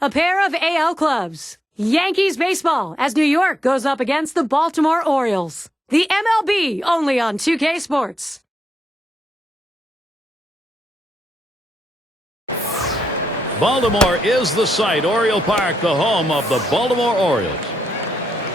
A pair of AL clubs. Yankees baseball as New York goes up against the Baltimore Orioles. The MLB only on 2K Sports. Baltimore is the site. Oriole Park, the home of the Baltimore Orioles.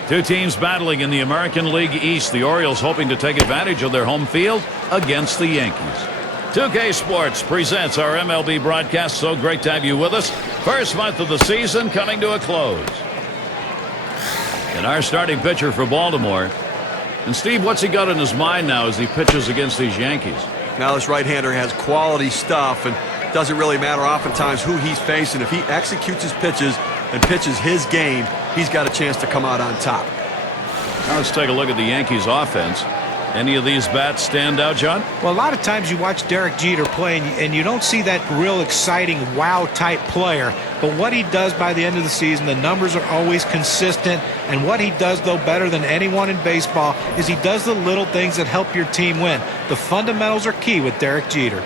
Two teams battling in the American League East. The Orioles hoping to take advantage of their home field against the Yankees. 2K Sports presents our MLB broadcast. So great to have you with us. First month of the season coming to a close. And our starting pitcher for Baltimore. And Steve, what's he got in his mind now as he pitches against these Yankees? Now this right-hander has quality stuff, and doesn't really matter oftentimes who he's facing. If he executes his pitches and pitches his game, he's got a chance to come out on top. Now let's take a look at the Yankees offense. Any of these bats stand out, John? Well, a lot of times you watch Derek Jeter play and you don't see that real exciting wow type player, but what he does by the end of the season, the numbers are always consistent, and what he does though better than anyone in baseball is he does the little things that help your team win. The fundamentals are key with Derek Jeter.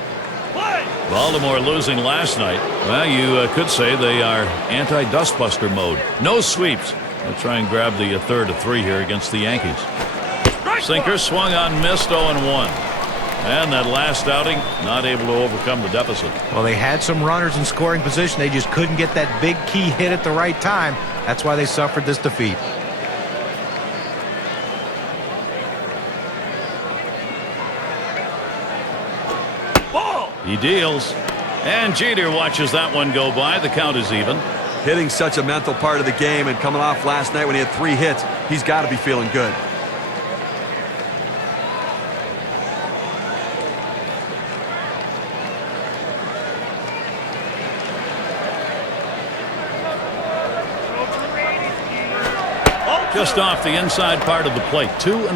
Baltimore losing last night. Well, you could say they are anti-dustbuster mode. No sweeps. They'll try and grab the third of three here against the Yankees. Sinker swung on, missed, 0-1. And that last outing, not able to overcome the deficit. Well, they had some runners in scoring position. They just couldn't get that big key hit at the right time. That's why they suffered this defeat. He deals. And Jeter watches that one go by. The count is even. Hitting such a mental part of the game, and coming off last night when he had 3 hits, he's got to be feeling good. Just off the inside part of the plate, 2-1.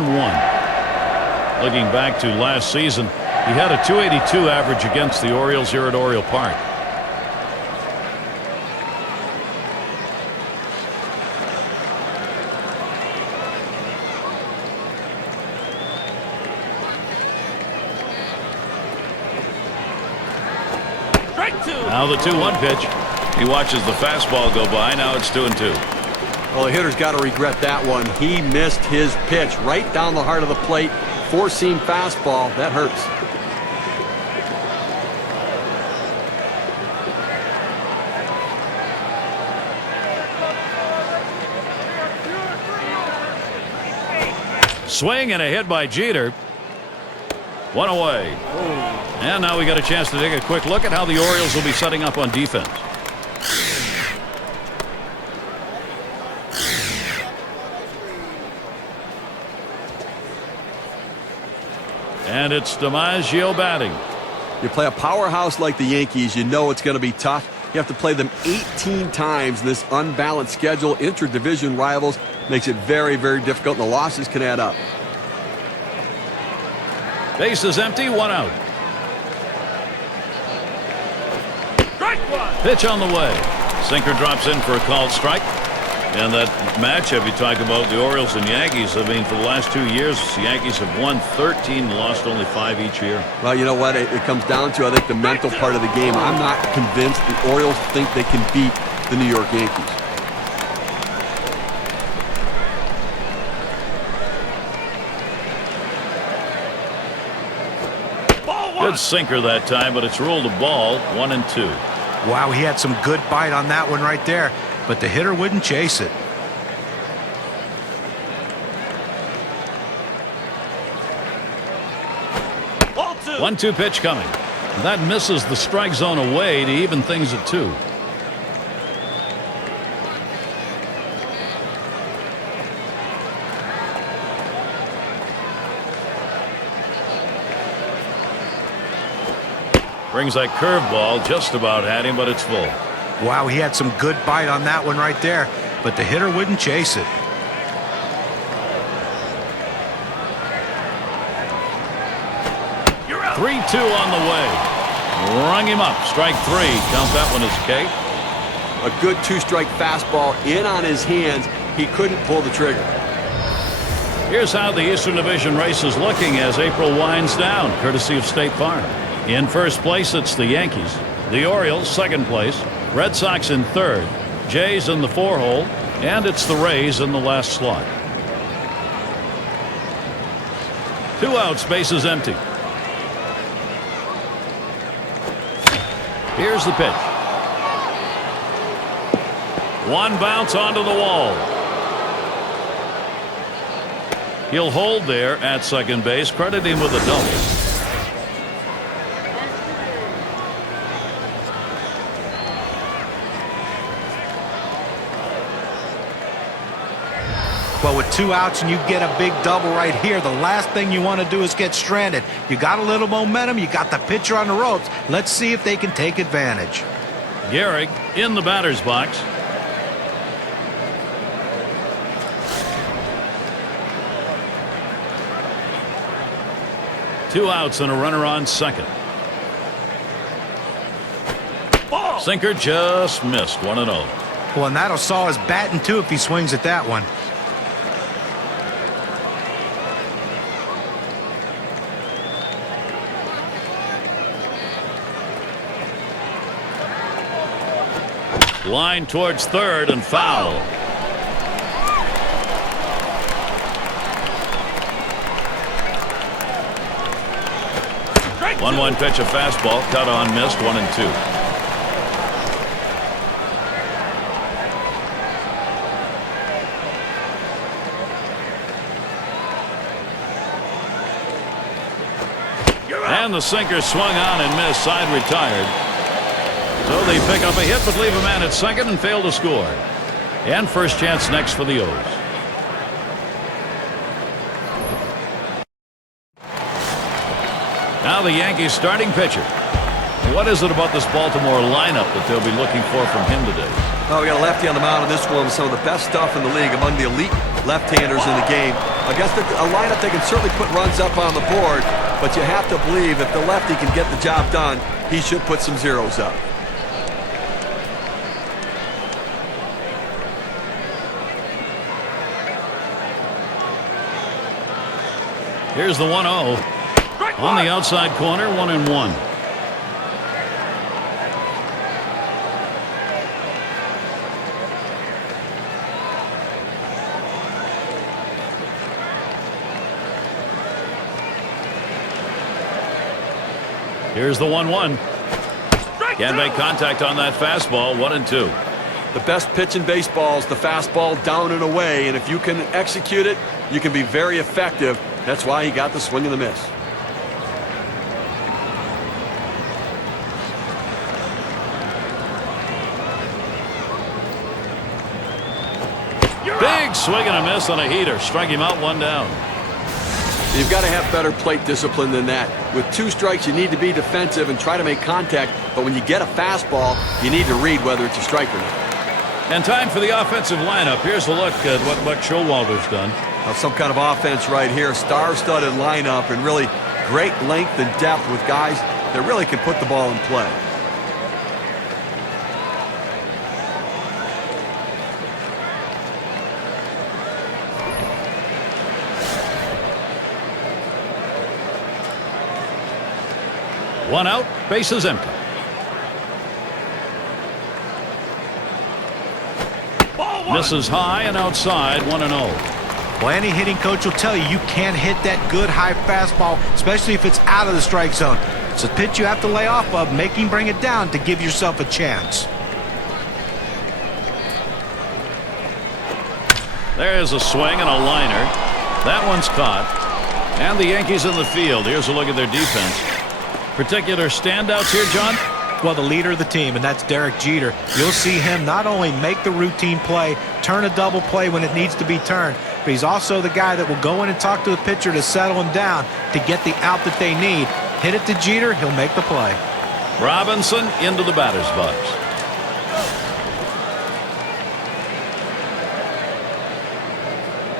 Looking back to last season, he had a .282 average against the Orioles here at Oriole Park. Now the 2-1 pitch. He watches the fastball go by. Now it's 2-2. Well, the hitter's got to regret that one. He missed his pitch right down the heart of the plate. Four-seam fastball. That hurts. Swing and a hit by Jeter. One away. And now we got a chance to take a quick look at how the Orioles will be setting up on defense. And it's DiMaggio batting. You play a powerhouse like the Yankees, you know it's going to be tough. You have to play them 18 times in this unbalanced schedule. Inter-division rivals makes it very, very difficult, and the losses can add up. Base is empty, 1 out. Pitch on the way. Sinker drops in for a called strike. And that matchup you talk about, the Orioles and Yankees, I mean, for the last 2 years, the Yankees have won 13 and lost only 5 each year. Well, you know what? It comes down to, I think, the mental part of the game. I'm not convinced the Orioles think they can beat the New York Yankees. Good sinker that time, but it's ruled a ball, 1-2. Wow, he had some good bite on that one right there, but the hitter wouldn't chase it. Ball 2. 1-2 pitch coming. That misses the strike zone away to even things at 2. Brings that curveball, just about had him, but it's full. Wow, he had some good bite on that one right there, but the hitter wouldn't chase it. You're out. 3-2 on the way. Rung him up. Strike 3. Count that one as K. A good 2-strike fastball in on his hands. He couldn't pull the trigger. Here's how the Eastern Division race is looking as April winds down, courtesy of State Farm. In first place, it's the Yankees. The Orioles, second place. Red Sox in third. Jays in the 4-hole, and it's the Rays in the last slot. 2 outs, bases empty. Here's the pitch. One bounce onto the wall. He'll hold there at second base. Credit him with a double. Well, with 2 outs and you get a big double right here, the last thing you want to do is get stranded. You got a little momentum. You got the pitcher on the ropes. Let's see if they can take advantage. Gehrig in the batter's box. Two outs and a runner on second. Sinker just missed. 1-0. Well, and that'll saw his batting too if he swings at that one. Line towards third and foul. One pitch, a fastball, cut on, missed, 1-2. And the sinker swung on and missed, side retired. So they pick up a hit but leave a man at second and fail to score. And first chance next for the O's. Now the Yankees starting pitcher. What is it about this Baltimore lineup that they'll be looking for from him today? Oh, we got a lefty on the mound in this one with some of the best stuff in the league, among the elite left-handers in the game. I guess a lineup they can certainly put runs up on the board, but you have to believe if the lefty can get the job done, he should put some zeros up. Here's the 1-0. On the outside corner, 1-1. Here's the 1-1. Can't make contact on that fastball. 1-2. The best pitch in baseball is the fastball down and away, and if you can execute it, you can be very effective. That's why he got the swing and the miss. Big swing and a miss on a heater. Strike him out, 1 down. You've got to have better plate discipline than that. With 2 strikes, you need to be defensive and try to make contact, but when you get a fastball, you need to read whether it's a strike or not. And time for the offensive lineup. Here's a look at what Buck Showalter's done. Now, some kind of offense right here. Star-studded lineup and really great length and depth with guys that really can put the ball in play. One out, bases empty. Misses high and outside, 1-0. Well, any hitting coach will tell you you can't hit that good high fastball, especially if it's out of the strike zone. It's a pitch you have to lay off of, make him bring it down to give yourself a chance. There's a swing and a liner. That one's caught. And the Yankees in the field. Here's a look at their defense. Particular standouts here, John? Well, the leader of the team, and that's Derek Jeter. You'll see him not only make the routine play, turn a double play when it needs to be turned, but he's also the guy that will go in and talk to the pitcher to settle him down to get the out that they need. Hit it to Jeter, he'll make the play. Robinson into the batter's box.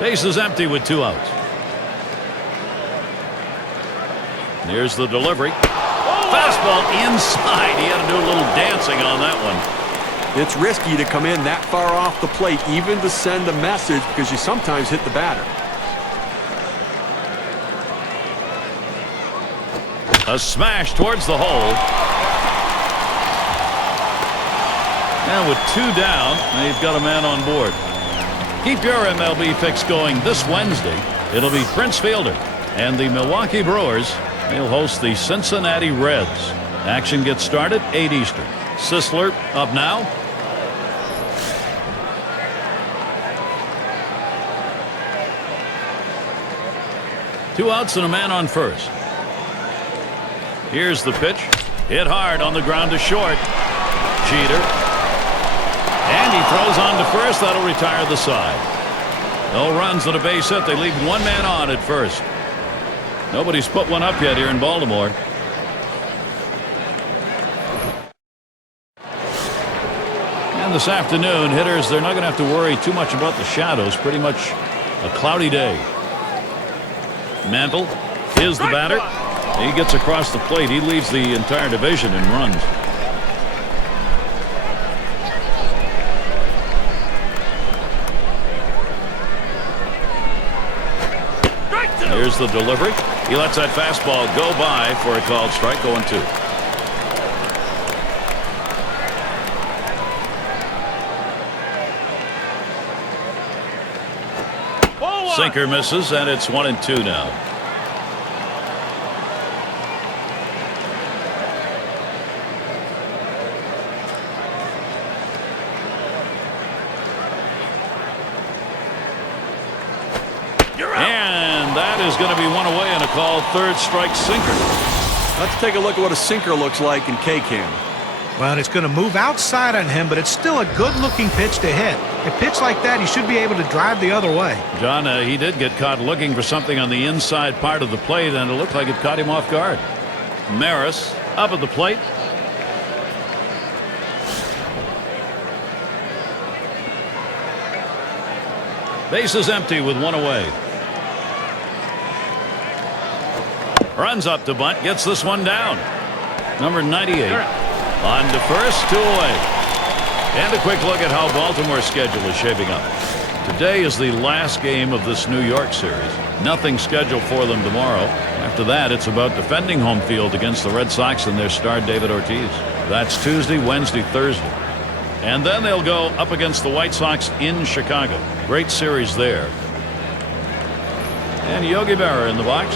Base is empty with 2 outs. Here's the delivery. Fastball inside. He had to do a little dancing on that one. It's risky to come in that far off the plate, even to send a message, because you sometimes hit the batter. A smash towards the hole. And with 2 down, they've got a man on board. Keep your MLB fix going this Wednesday. It'll be Prince Fielder and the Milwaukee Brewers. They'll host the Cincinnati Reds. Action gets started 8 Eastern. Sisler up now. Two outs and a man on first. Here's the pitch. Hit hard on the ground to short. Jeter. And he throws on to first. That'll retire the side. No runs and a base hit. They leave one man on at first. Nobody's put one up yet here in Baltimore. And this afternoon, hitters, they're not going to have to worry too much about the shadows. Pretty much a cloudy day. Mantle is the batter. He gets across the plate. He leads the entire division in runs. Here's the delivery. He lets that fastball go by for a called strike. 0-2. Sinker misses, and it's 1-2 now. And that is going to be one away and a called third strike sinker. Let's take a look at what a sinker looks like in K-Cam. Well, it's going to move outside on him, but it's still a good-looking pitch to hit. A pitch like that, he should be able to drive the other way. John, he did get caught looking for something on the inside part of the plate, and it looked like it caught him off guard. Maris up at the plate. Base is empty with one away. Runs up to bunt, gets this one down. Number 98 on to first, 2 away. And a quick look at how Baltimore's schedule is shaping up. Today is the last game of this New York series. Nothing scheduled for them tomorrow. After that, it's about defending home field against the Red Sox and their star David Ortiz. That's Tuesday, Wednesday, Thursday. And then they'll go up against the White Sox in Chicago. Great series there. And Yogi Berra in the box.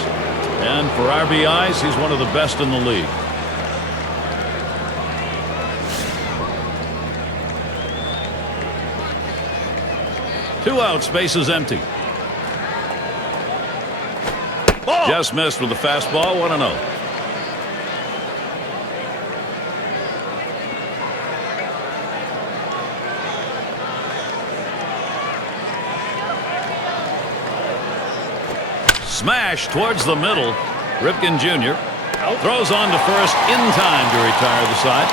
And for RBIs, he's one of the best in the league. Two outs, bases empty. Ball. Just missed with the fastball, 1-0. Smash towards the middle. Ripken Jr. throws on to first in time to retire the side.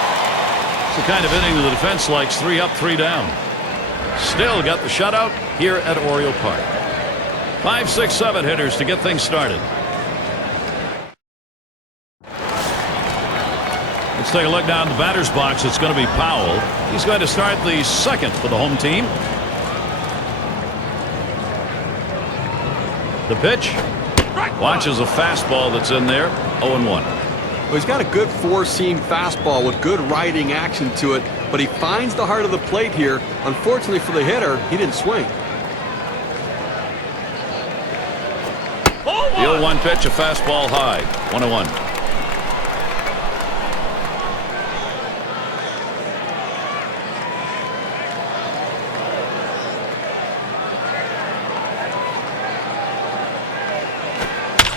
It's the kind of inning the defense likes. 3 up, 3 down. Still got the shutout here at Oriole Park. 5, 6, 7 hitters to get things started. Let's take a look down the batter's box. It's going to be Powell. He's going to start the second for the home team. The pitch. Watches a fastball that's in there. 0-1. Well, he's got a good four-seam fastball with good riding action to it, but he finds the heart of the plate here. Unfortunately for the hitter, he didn't swing. The 0-1 pitch, a fastball high. 1-1.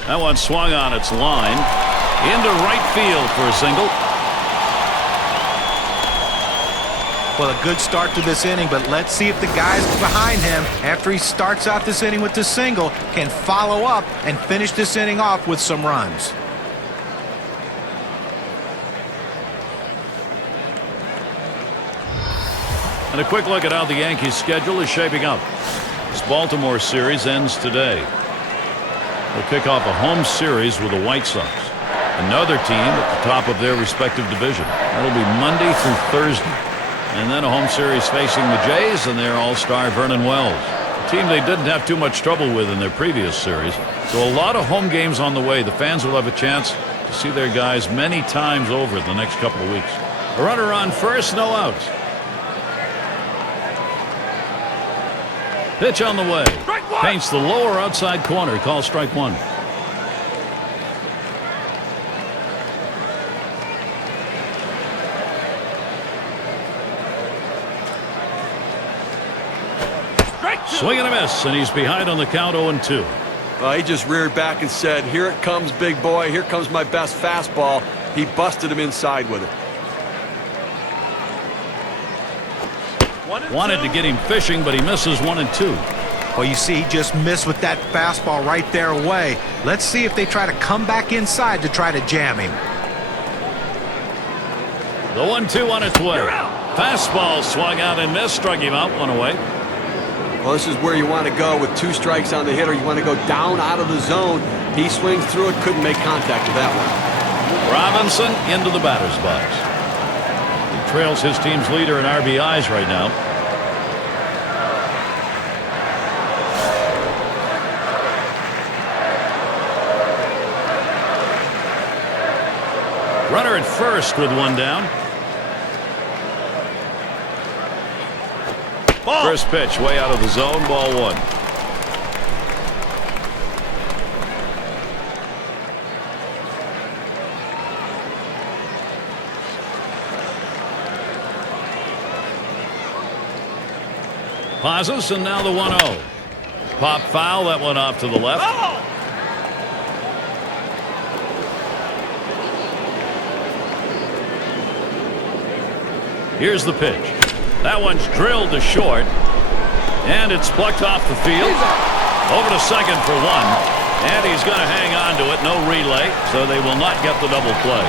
That one swung on its line into right field for a single. Well, a good start to this inning, but let's see if the guys behind him, after he starts out this inning with the single, can follow up and finish this inning off with some runs. And a quick look at how the Yankees' schedule is shaping up. This Baltimore series ends today. They'll kick off a home series with the White Sox, another team at the top of their respective division. That'll be Monday through Thursday. And then a home series facing the Jays and their all-star Vernon Wells, a team they didn't have too much trouble with in their previous series. So a lot of home games on the way. The fans will have a chance to see their guys many times over the next couple of weeks. A runner on first, no outs. Pitch on the way. Paints the lower outside corner. Call strike one. Swing and a miss, and he's behind on the count 0-2. He just reared back and said, here it comes, big boy. Here comes my best fastball. He busted him inside with it. Wanted to get him fishing, but he misses 1-2. Well, you see, he just missed with that fastball right there away. Let's see if they try to come back inside to try to jam him. The 1-2 on its way. Fastball swung out and missed, struck him out, one away. Well, this is where you want to go with 2 strikes on the hitter. You want to go down out of the zone. He swings through it, couldn't make contact with that one. Robinson into the batter's box. He trails his team's leader in RBIs right now. Runner at first with one down. Ball. First pitch way out of the zone, ball one. Pauses, and now the 1-0. Pop foul, that one off to the left. Oh! Here's the pitch. That one's drilled to short, and it's plucked off the field. Over to second for one, and he's going to hang on to it. No relay, so they will not get the double play.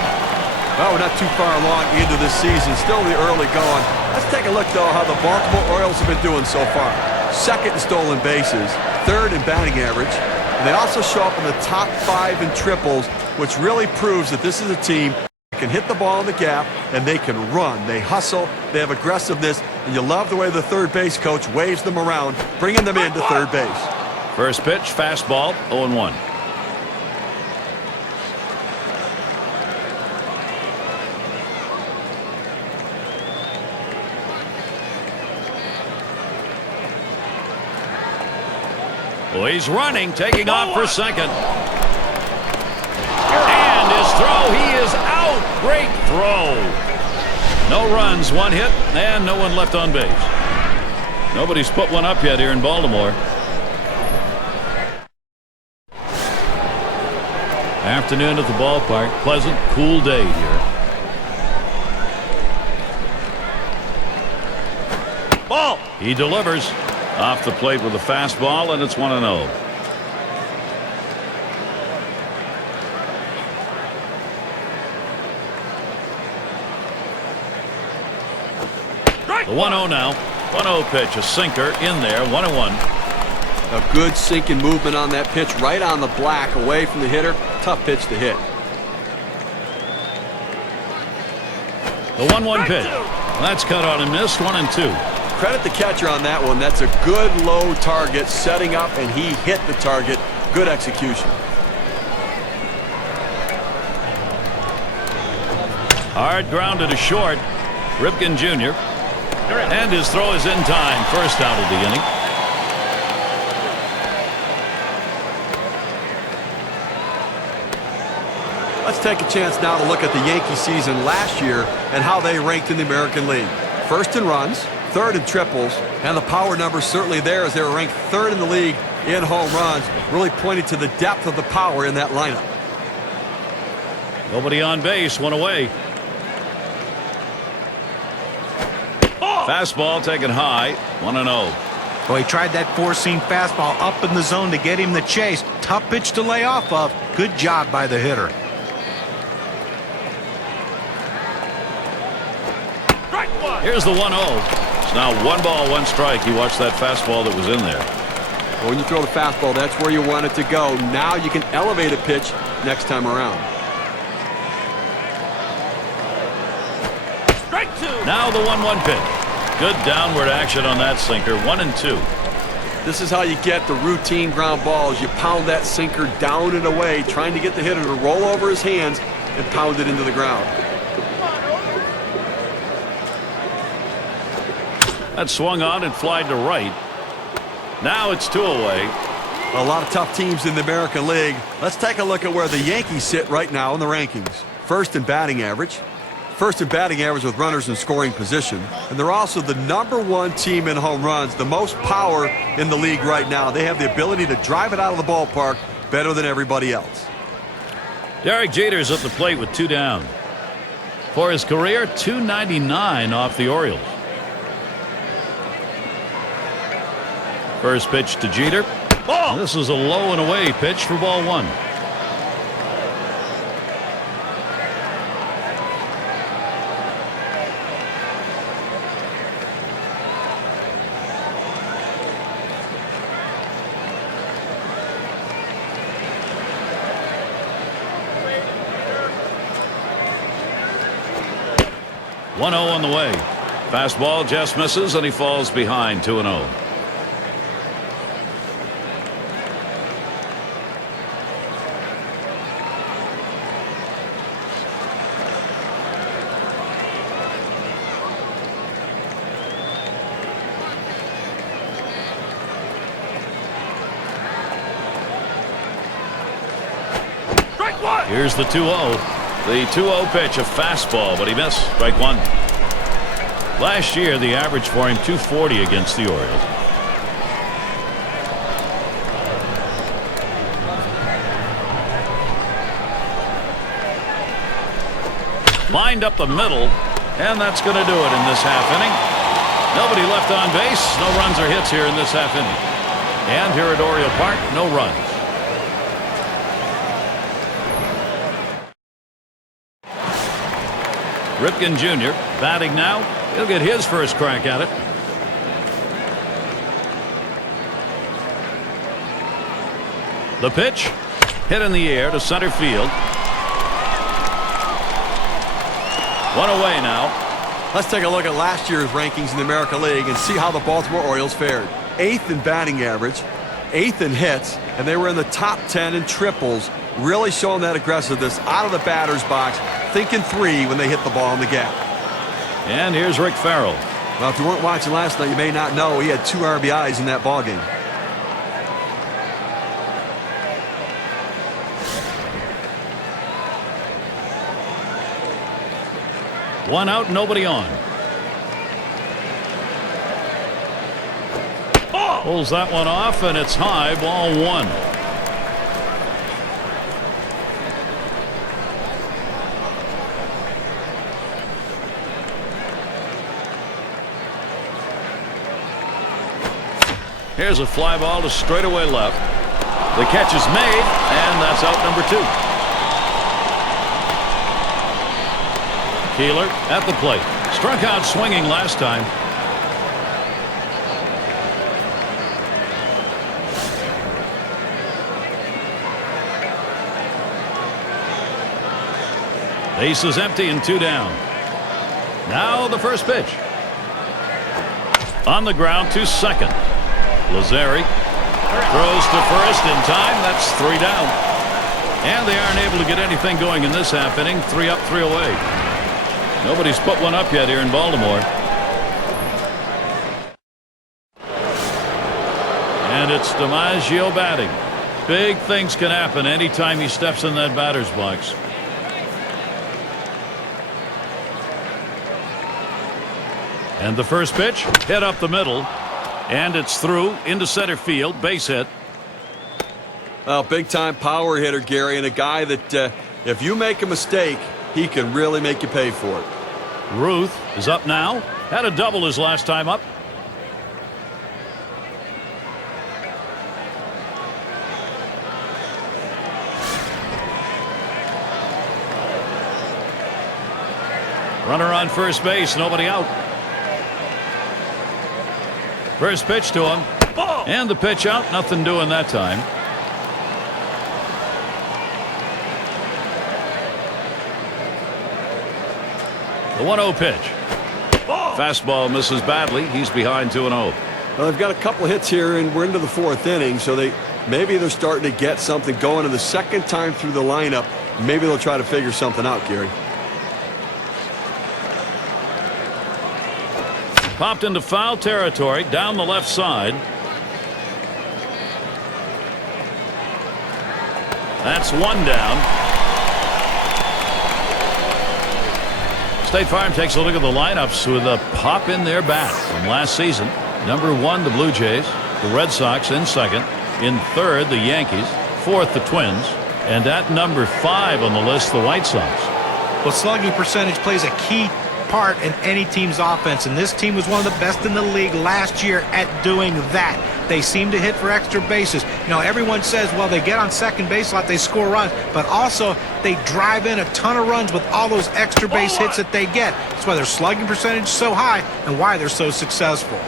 Well, we're not too far along into this season. Still the early going. Let's take a look, though, how the Baltimore Orioles have been doing so far. Second in stolen bases, third in batting average, and they also show up in the top 5 in triples, which really proves that this is a team can hit the ball in the gap, and they can run. They hustle, they have aggressiveness, and you love the way the third base coach waves them around, bringing them into third base. First pitch, fastball, 0-1. Well, he's running, taking off for second. And his throw, he is out. Great throw. No runs, 1 hit, and no one left on base. Nobody's put one up yet here in Baltimore. Afternoon at the ballpark. Pleasant, cool day here. Ball. He delivers off the plate with a fastball, and it's 1-0. The 1-0 now. 1-0 pitch, a sinker in there, 1-1. A good sinking movement on that pitch, right on the black, away from the hitter. Tough pitch to hit. The 1-1 pitch. That's cut on and missed, 1-2. Credit the catcher on that one. That's a good low target, setting up, and he hit the target. Good execution. Hard grounded to short. Ripken Jr. And his throw is in time. First out of the inning. Let's take a chance now to look at the Yankee season last year and how they ranked in the American League. First in runs, third in triples, and the power numbers certainly there as they were ranked third in the league in home runs, really pointing to the depth of the power in that lineup. Nobody on base, one away. Fastball taken high, 1-0. Well, he tried that four-seam fastball up in the zone to get him the chase. Tough pitch to lay off of. Good job by the hitter. Here's the 1-0. It's now 1 ball, 1 strike. You watch that fastball that was in there. Well, when you throw the fastball, that's where you want it to go. Now you can elevate a pitch next time around. Strike 2. Now the 1-1 pitch. Good downward action on that sinker. 1-2. This is how you get the routine ground balls. You pound that sinker down and away, trying to get the hitter to roll over his hands and pound it into the ground. That swung on and flied to right. Now it's 2 away. A lot of tough teams in the American League. Let's take a look at where the Yankees sit right now in the rankings. First in batting average. First in batting average with runners in scoring position. And they're also the #1 team in home runs, the most power in the league right now. They have the ability to drive it out of the ballpark better than everybody else. Derek Jeter's at the plate with 2 down. For his career, .299 off the Orioles. First pitch to Jeter. Ball. This is a low and away pitch for ball 1. One 0 on the way. Fastball just misses and he falls behind 2-0. Here's the 2-0. The 2-0 pitch, a fastball, but he missed. Strike 1. Last year, the average for him .240 against the Orioles. Lined up the middle, and that's going to do it in this half inning. Nobody left on base. No runs or hits here in this half inning. And here at Oriole Park, no runs. Ripken Jr. batting now. He'll get his first crack at it. The pitch hit in the air to center field. 1 away now. Let's take a look at last year's rankings in the American League and see how the Baltimore Orioles fared. 8th in batting average, 8th in hits, and they were in the top 10 in triples, really showing that aggressiveness out of the batter's box, thinking 3 when they hit the ball in the gap. And here's Rick Farrell. Well, if you weren't watching last night, you may not know he had 2 RBIs in that ball game. One out, nobody on. Pulls that one off, and it's high, ball 1. Here's a fly ball to straightaway left. The catch is made, and that's out number 2. Keeler at the plate. Struck out swinging last time. Base is empty and 2 down. Now the first pitch. On the ground to second. Lazzari throws to first in time. That's 3 down. And they aren't able to get anything going in this half inning. 3 up, 3 away. Nobody's put one up yet here in Baltimore. And it's DiMaggio batting. Big things can happen anytime he steps in that batter's box. And the first pitch hit up the middle. And it's through into center field. Base hit. Well, big-time power hitter, Gary, and a guy that if you make a mistake, he can really make you pay for it. Ruth is up now. Had a double his last time up. Runner on first base, nobody out. First pitch to him. And the pitch out, nothing doing that time. The 1-0 pitch. Fastball misses badly. He's behind 2-0. Well, they've got a couple hits here, and we're into the 4th inning, so maybe they're starting to get something going. And the second time through the lineup, maybe they'll try to figure something out, Gary. Popped into foul territory down the left side. That's one down. State Farm takes a look at the lineups with a pop in their bat from last season. Number 1, the Blue Jays. The Red Sox in second. In third, the Yankees. Fourth, the Twins. And at number 5 on the list, the White Sox. Well, slugging percentage plays a key part in any team's offense, and this team was one of the best in the league last year at doing that. They seem to hit for extra bases. You know, everyone says, well, they get on second base a lot, they score runs, but also they drive in a ton of runs with all those extra base hits that they get. That's why their slugging percentage is so high and why they're so successful.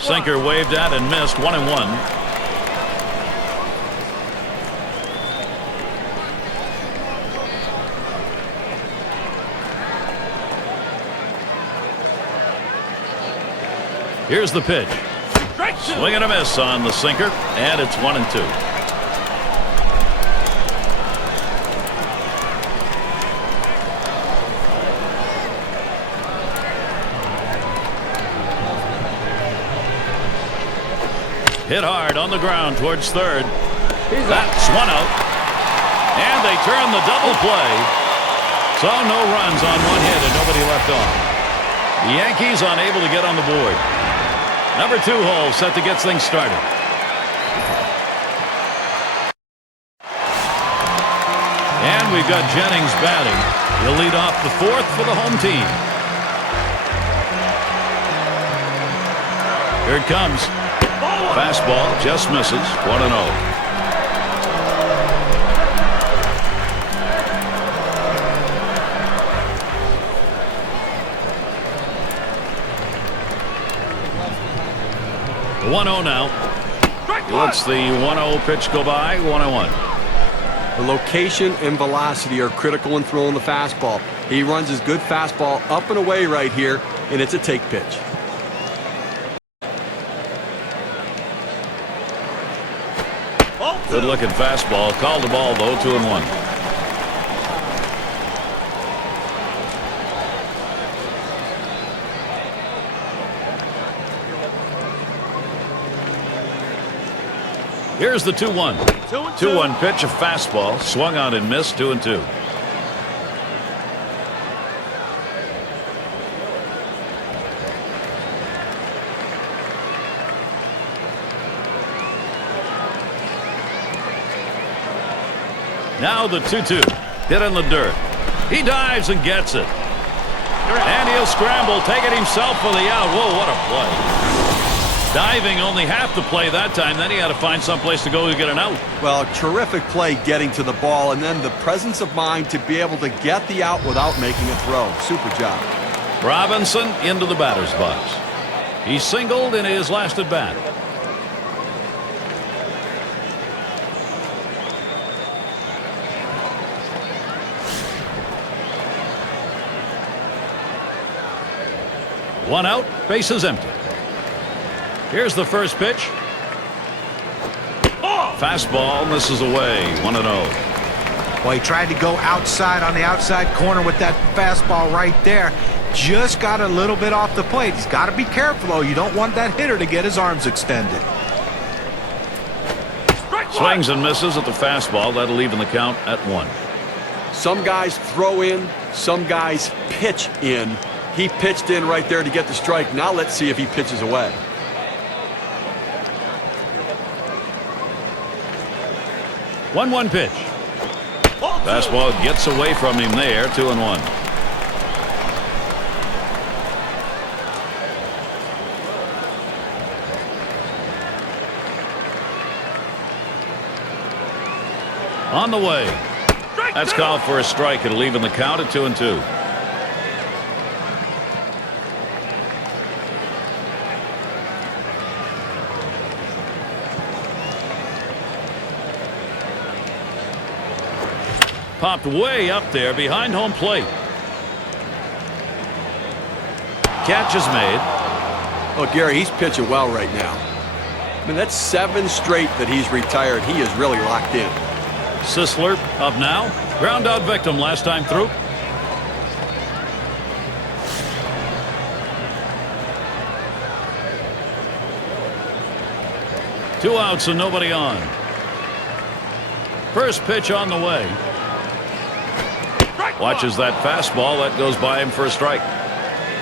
Sinker waved at and missed. 1-1. Here's the pitch. Swing and a miss on the sinker, and it's 1-2. Hit hard on the ground towards third. That's one out. And they turn the double play. So no runs on one hit and nobody left on. The Yankees unable to get on the board. Number 2 hole set to get things started. And we've got Jennings batting. He'll lead off the 4th for the home team. Here it comes. Fastball just misses. 1-0. The 1-0 now. Let's the 1-0 pitch go by. 1-1. The location and velocity are critical in throwing the fastball. He runs his good fastball up and away right here, and it's a take pitch. Good looking fastball. Called the ball though. 2-1. Here's the 2-1. 2-1 pitch, a fastball. Swung on and missed. 2-2. Now the 2-2. Hit in the dirt. He dives and gets it. And he'll scramble, take it himself for the out. Whoa, what a play. Diving only half the play that time. Then he had to find someplace to go to get an out. Well, terrific play getting to the ball, and then the presence of mind to be able to get the out without making a throw. Super job. Robinson into the batter's box. He singled in his last at bat. One out, bases empty. Here's the first pitch. Fastball misses away. 1-0. Well, he tried to go outside on the outside corner with that fastball right there. Just got a little bit off the plate. He's got to be careful, though. You don't want that hitter to get his arms extended. Swings and misses at the fastball. That'll even the count at 1. Some guys throw in, some guys pitch in. He pitched in right there to get the strike. Now let's see if he pitches away. 1-1 pitch. Fastball gets away from him there. 2-1. On the way. That's called for a strike. It'll even the count at 2-2. Popped way up there behind home plate. Catch is made. Oh, Gary, he's pitching well right now. I mean, that's 7 straight that he's retired. He is really locked in. Sisler up now. Ground out victim last time through. 2 outs and nobody on. First pitch on the way. Watches that fastball. That goes by him for a strike.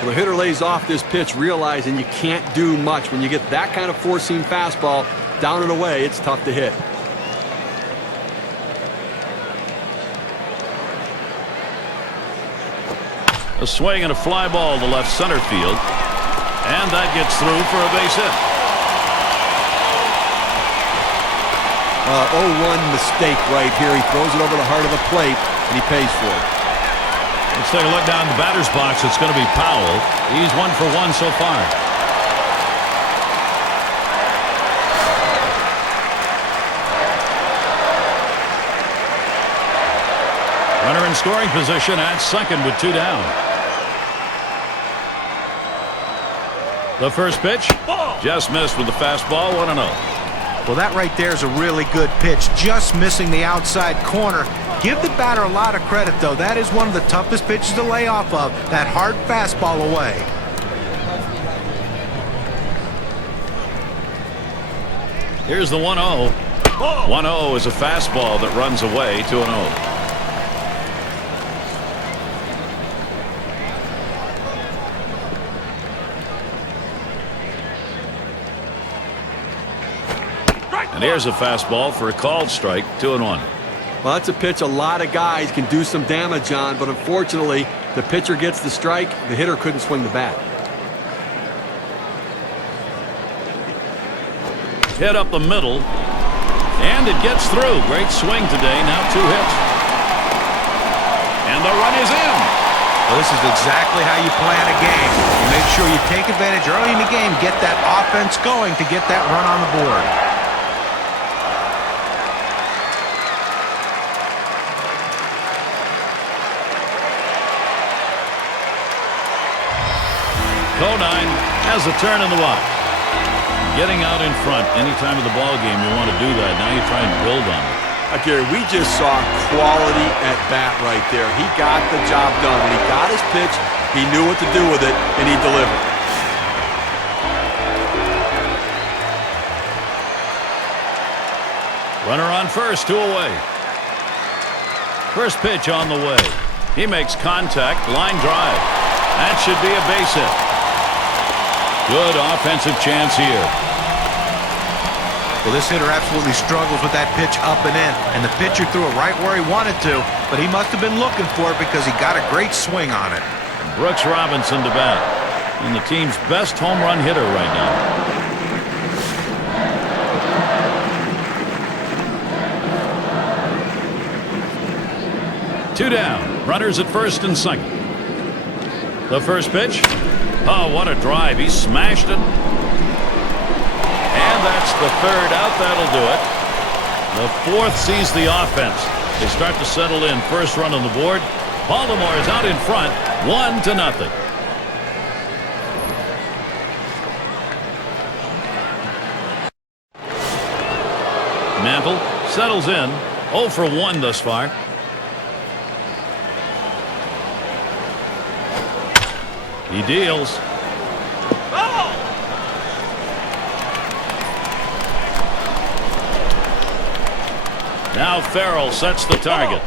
The hitter lays off this pitch, realizing you can't do much. When you get that kind of four-seam fastball down and away, it's tough to hit. A swing and a fly ball to left center field. And that gets through for a base hit. 0-1 mistake right here. He throws it over the heart of the plate, and he pays for it. Let's take a look down the batter's box. It's going to be Powell. He's 1 for 1 so far. Runner in scoring position at second with 2 down. The first pitch just missed with the fastball. 1-0. Well, that right there is a really good pitch, just missing the outside corner. Give the batter a lot of credit, though. That is one of the toughest pitches to lay off of, that hard fastball away. Here's the 1-0. 1-0 is a fastball that runs away. 2-0. And here's a fastball for a called strike. 2-1. Well, that's a pitch a lot of guys can do some damage on, but unfortunately, the pitcher gets the strike. The hitter couldn't swing the bat. Hit up the middle. And it gets through. Great swing today. Now 2 hits. And the run is in. Well, this is exactly how you plan a game. You make sure you take advantage early in the game, get that offense going to get that run on the board. Conine has a turn in the watch. Getting out in front any time of the ball game, you want to do that. Now you try and build on it. Gary, we just saw quality at bat right there. He got the job done. When he got his pitch, he knew what to do with it, and he delivered. Runner on first, 2 away. First pitch on the way. He makes contact, line drive. That should be a base hit. Good offensive chance here. Well, this hitter absolutely struggles with that pitch up and in, and the pitcher threw it right where he wanted to, but he must have been looking for it because he got a great swing on it. Brooks Robinson to bat, and the team's best home run hitter right now. Two down, runners at first and second. The first pitch. Oh, what a drive. He smashed it. And that's the third out. That'll do it. The fourth sees the offense. They start to settle in. First run on the board. Baltimore is out in front, 1-0. Mantle settles in. 0 for 1 thus far. He deals. Now Farrell sets the target.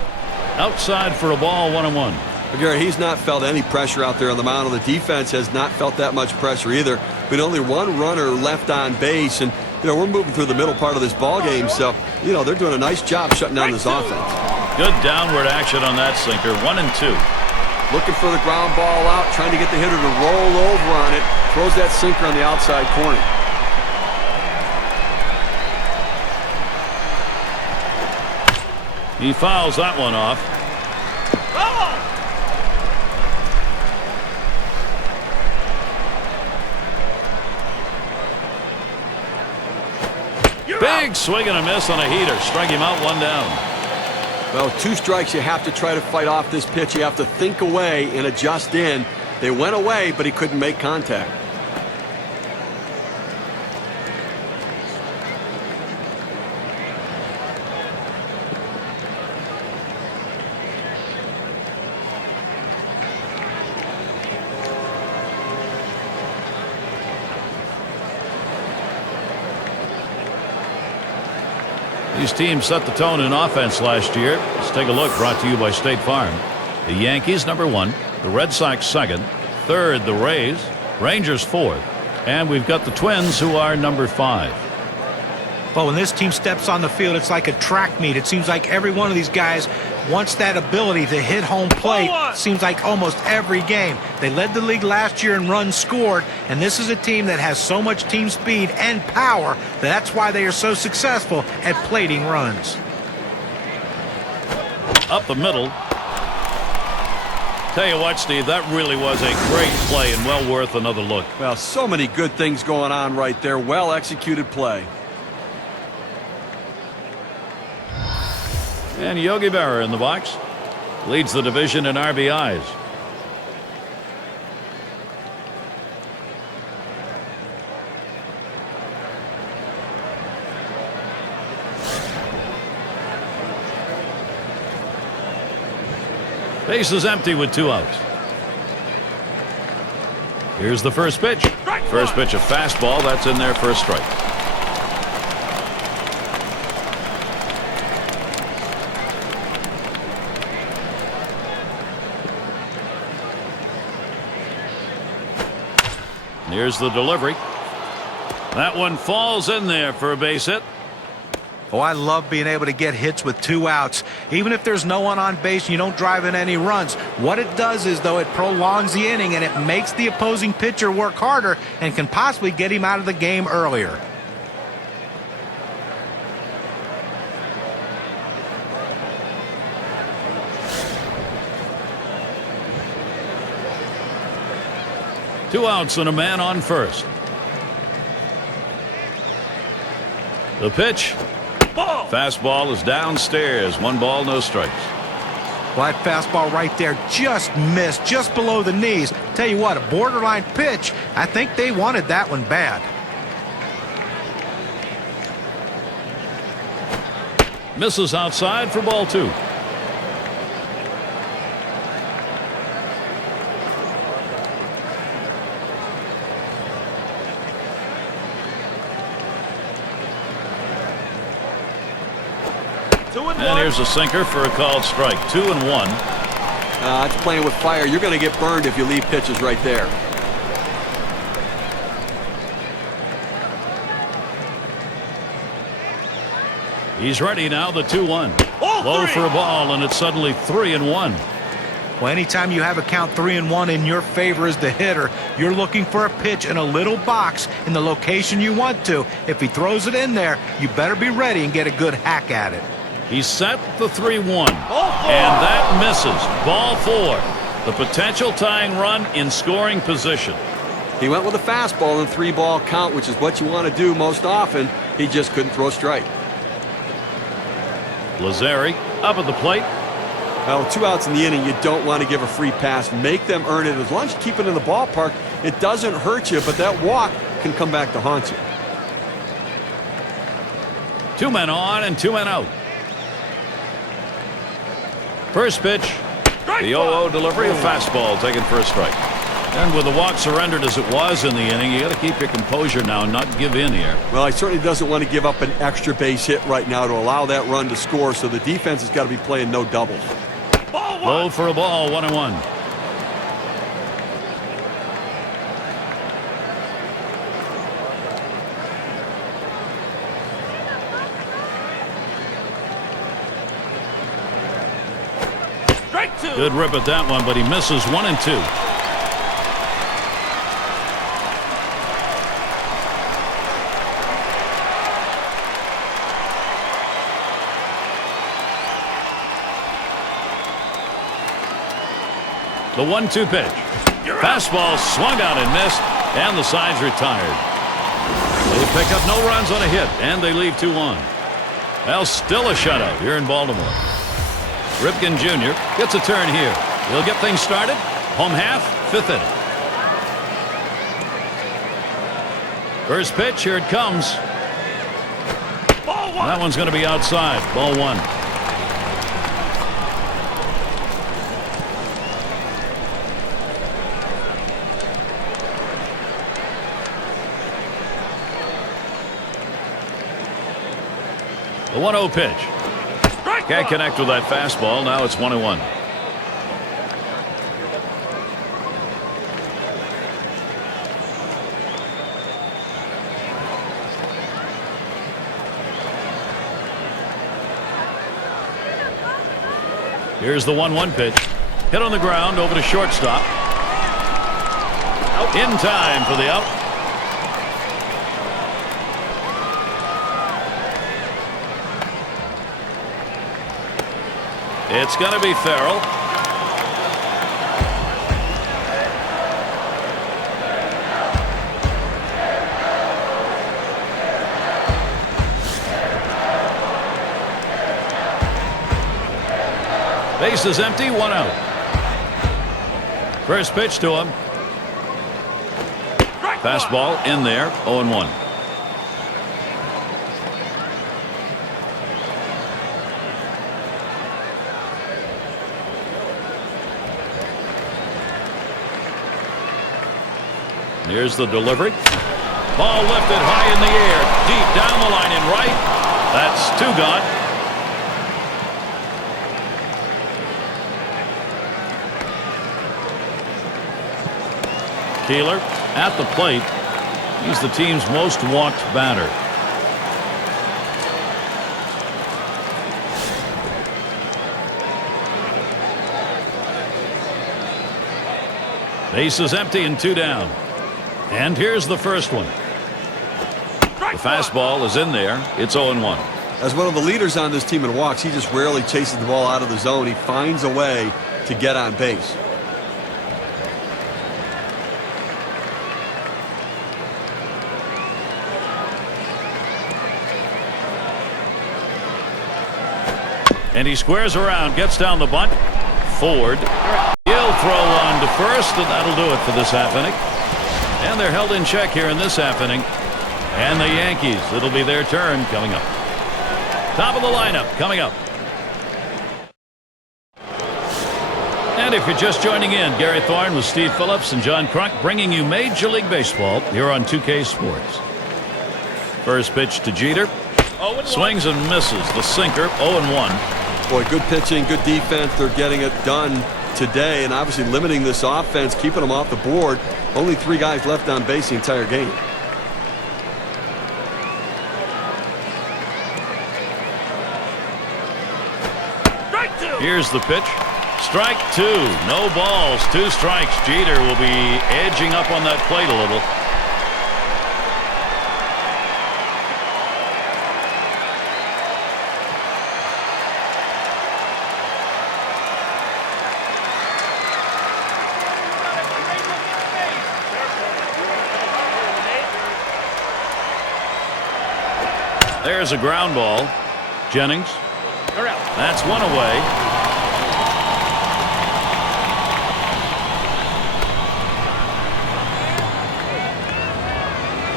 Outside for a ball, 1-1. Gary, he's not felt any pressure out there on the mound. The defense has not felt that much pressure either. With only 1 runner left on base, and we're moving through the middle part of this ball game, so they're doing a nice job shutting down this offense. Good downward action on that sinker. 1-2. Looking for the ground ball out, trying to get the hitter to roll over on it. Throws that sinker on the outside corner. He fouls that one off. Big swing and a miss on a heater. Strike him out, 1 down. Well, 2 strikes, you have to try to fight off this pitch. You have to think away and adjust in. They went away, but he couldn't make contact. These teams set the tone in offense last year. Let's take a look, brought to you by State Farm. The Yankees, number 1. The Red Sox, 2nd. 3rd, the Rays. Rangers, 4th. And we've got the Twins, who are number 5. Well, when this team steps on the field, it's like a track meet. It seems like every one of these guys wants that ability to hit home plate. Seems like almost every game. They led the league last year in runs scored, and this is a team that has so much team speed and power that's why they are so successful at plating runs. Up the middle. Tell you what, Steve, that really was a great play and well worth another look. Well, so many good things going on right there. Well executed play. And Yogi Berra in the box. Leads the division in RBIs. Base is empty with 2 outs. Here's the first pitch. First pitch, a fastball. That's in there for a strike. Here's the delivery. That one falls in there for a base hit. Oh, I love being able to get hits with 2 outs. Even if there's no one on base and you don't drive in any runs. What it does is, though, it prolongs the inning and it makes the opposing pitcher work harder and can possibly get him out of the game earlier. Two outs and a man on first. The pitch. Fastball is downstairs. 1 ball, no strikes. Well, that fastball right there just missed, just below the knees. Tell you what, a borderline pitch. I think they wanted that one bad. Misses outside for ball 2. And here's a sinker for a called strike. 2-1. It's playing with fire. You're going to get burned if you leave pitches right there. He's ready now, the 2-1. Low for a ball, and it's suddenly 3-1. Well, anytime you have a count 3-1 in your favor as the hitter, you're looking for a pitch in a little box in the location you want to. If he throws it in there, you better be ready and get a good hack at it. He set the 3-1, and that misses. Ball 4. The potential tying run in scoring position. He went with a fastball in 3-ball count, which is what you want to do most often. He just couldn't throw a strike. Lazzari up at the plate. Well, with 2 outs in the inning, you don't want to give a free pass. Make them earn it. As long as you keep it in the ballpark, it doesn't hurt you, but that walk can come back to haunt you. 2 men on and 2 men out. First pitch, the 0-0 delivery, a fastball taken for a strike. And with the walk surrendered as it was in the inning, you got to keep your composure now and not give in here. Well, he certainly doesn't want to give up an extra base hit right now to allow that run to score, so the defense has got to be playing no doubles. Low for a ball, 1-1. Good rip at that one, but he misses 1 and 2. The 1-2 pitch. Fastball swung out and missed, and the side's retired. They pick up no runs on a hit, and they leave 2 on. Well, still a shutout here in Baltimore. Ripken Jr. gets a turn here. He'll get things started. Home half, 5th inning. First pitch, here it comes. That one's going to be outside. Ball 1. The 1-0 pitch. Can't connect with that fastball. Now it's 1-1. Here's the 1-1 pitch. Hit on the ground over to shortstop. In time for the out. It's going to be Farrell. Base is empty, 1 out. First pitch to him. Fastball in there, 0-1. Here's the delivery. Ball lifted high in the air, deep down the line in right. That's 2 gone. Keeler at the plate. He's the team's most walked batter. Base is empty and 2 down. And here's the first one. The fastball is in there. It's 0-1. As one of the leaders on this team in walks, he just rarely chases the ball out of the zone. He finds a way to get on base. And he squares around, gets down the bunt. Ford. He'll throw on to first, and that'll do it for this half inning. And they're held in check here in this half inning. And the Yankees, it'll be their turn coming up. Top of the lineup coming up. And if you're just joining in, Gary Thorne with Steve Phillips and John Crunk bringing you Major League Baseball here on 2K Sports. First pitch to Jeter. Swings and misses. The sinker, 0-1. Boy, good pitching, good defense. They're getting it done today, and obviously limiting this offense, keeping them off the board. Only 3 guys left on base the entire game. Here's the pitch. Strike 2. No balls. 2 strikes. Jeter will be edging up on that plate a little. There's a ground ball. Jennings. That's 1 away.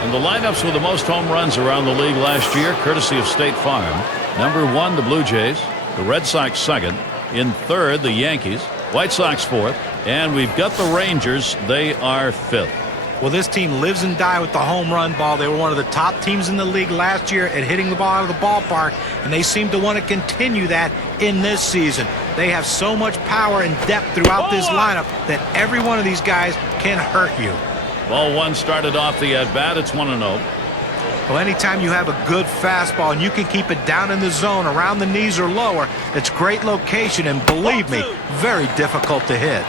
And the lineups with the most home runs around the league last year, courtesy of State Farm. Number 1, the Blue Jays. The Red Sox 2nd. In 3rd, the Yankees. White Sox 4th. And we've got the Rangers. They are 5th. Well, this team lives and dies with the home run ball. They were one of the top teams in the league last year at hitting the ball out of the ballpark, and they seem to want to continue that in this season. They have so much power and depth throughout this lineup that every one of these guys can hurt you. Ball 1 started off the at-bat. It's 1-0. Well, anytime you have a good fastball and you can keep it down in the zone around the knees or lower, it's great location, and believe me, very difficult to hit.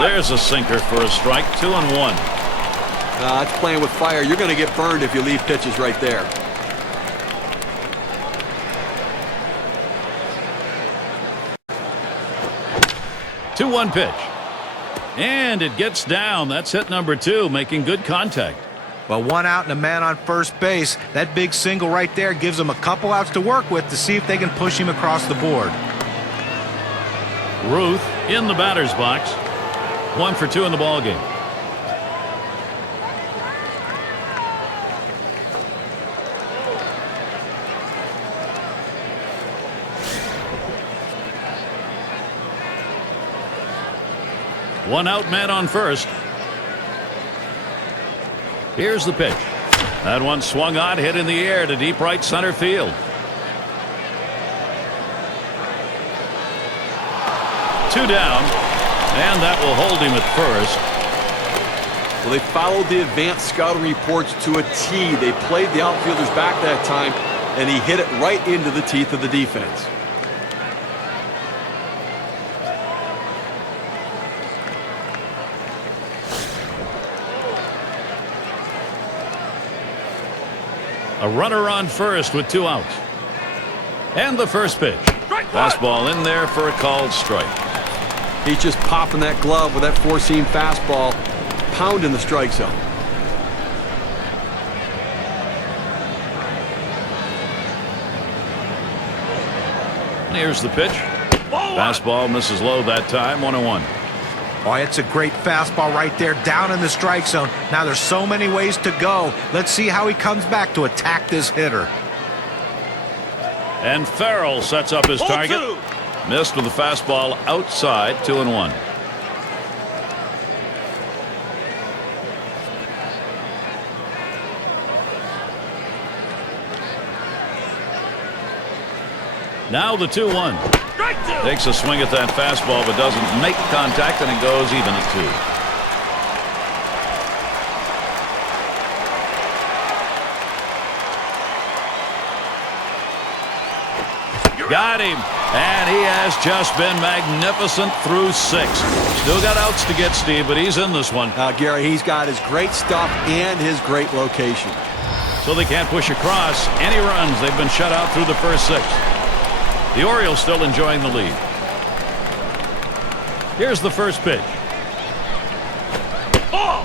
There's a sinker for a strike. 2-1. It's playing with fire. You're going to get burned if you leave pitches right there. Two 2-1 pitch. And it gets down. That's hit number 2, making good contact. Well, 1 out and a man on first base. That big single right there gives them a couple outs to work with to see if they can push him across the board. Ruth in the batter's box. 1 for 2 in the ball game. One out, man on first. Here's the pitch. That one swung on, hit in the air to deep right center field. Two down, and that will hold him at first. Well, they followed the advanced scouting reports to a T. They played the outfielders back that time, and he hit it right into the teeth of the defense. A runner on first with two outs. And the first pitch. Fastball in there for a called strike. He's just popping that glove with that four-seam fastball, pounding the strike zone. Here's the pitch. Fastball misses low that time, 1-1. Oh, it's a great fastball right there down in the strike zone. Now there's so many ways to go. Let's see how he comes back to attack this hitter. And Farrell sets up his target. Missed with the fastball outside, 2-1. Now the 2-1. Takes a swing at that fastball but doesn't make contact, and it goes even at 2. Got him, and he has just been magnificent through 6. Still got outs to get, Steve, but he's in this one. Gary, he's got his great stuff and his great location. So they can't push across any runs. They've been shut out through the first 6. The Orioles still enjoying the lead. Here's the first pitch.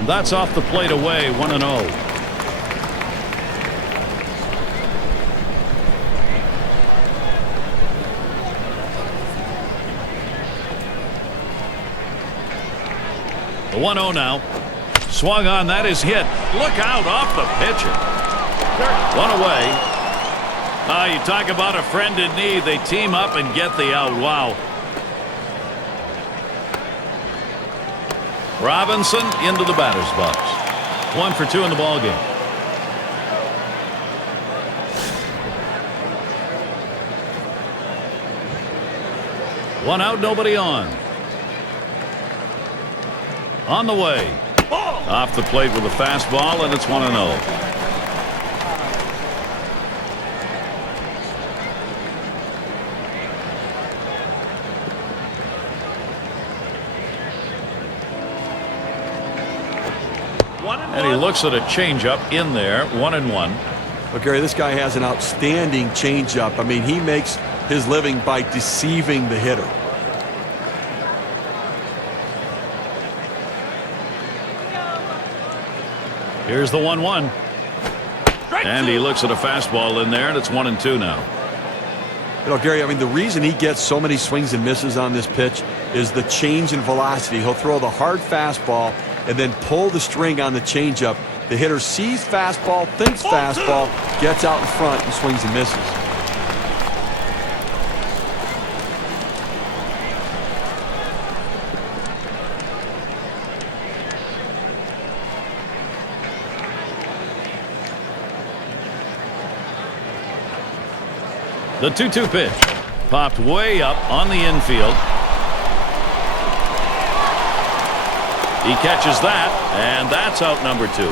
That's off the plate away, 1-0. The 1-0 now. Swung on, that is hit. Look out off the pitcher. One away. You talk about a friend in need. They team up and get the out. Wow. Robinson into the batter's box. 1 for 2 in the ball game. One out, nobody on. On the way. Off the plate with a fastball, and it's 1-0. And he looks at a changeup in there, 1-1. Well, Gary, this guy has an outstanding changeup. I mean, he makes his living by deceiving the hitter. Here's the 1-1. And he looks at a fastball in there, and it's 1-2 now. You know, Gary, I mean, the reason he gets so many swings and misses on this pitch is the change in velocity. He'll throw the hard fastball and then pull the string on the changeup. The hitter sees fastball, thinks fastball, gets out in front and swings and misses. The 2-2 pitch popped way up on the infield. He catches that, and that's out number 2.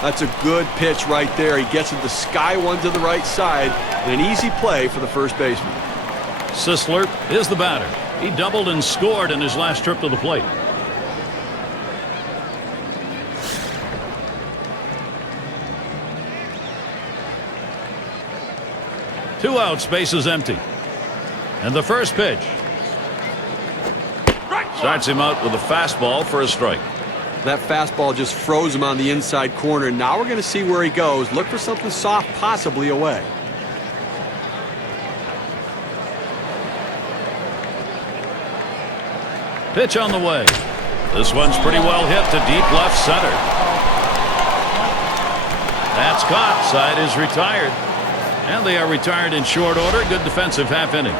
That's a good pitch right there. He gets it the sky one to the right side, and an easy play for the first baseman. Sisler is the batter. He doubled and scored in his last trip to the plate. Two outs, bases empty. And the first pitch starts him out with a fastball for a strike. That fastball just froze him on the inside corner. Now we're going to see where he goes. Look for something soft, possibly away. Pitch on the way. This one's pretty well hit to deep left center. That's caught. Side is retired. And they are retired in short order. Good defensive half inning.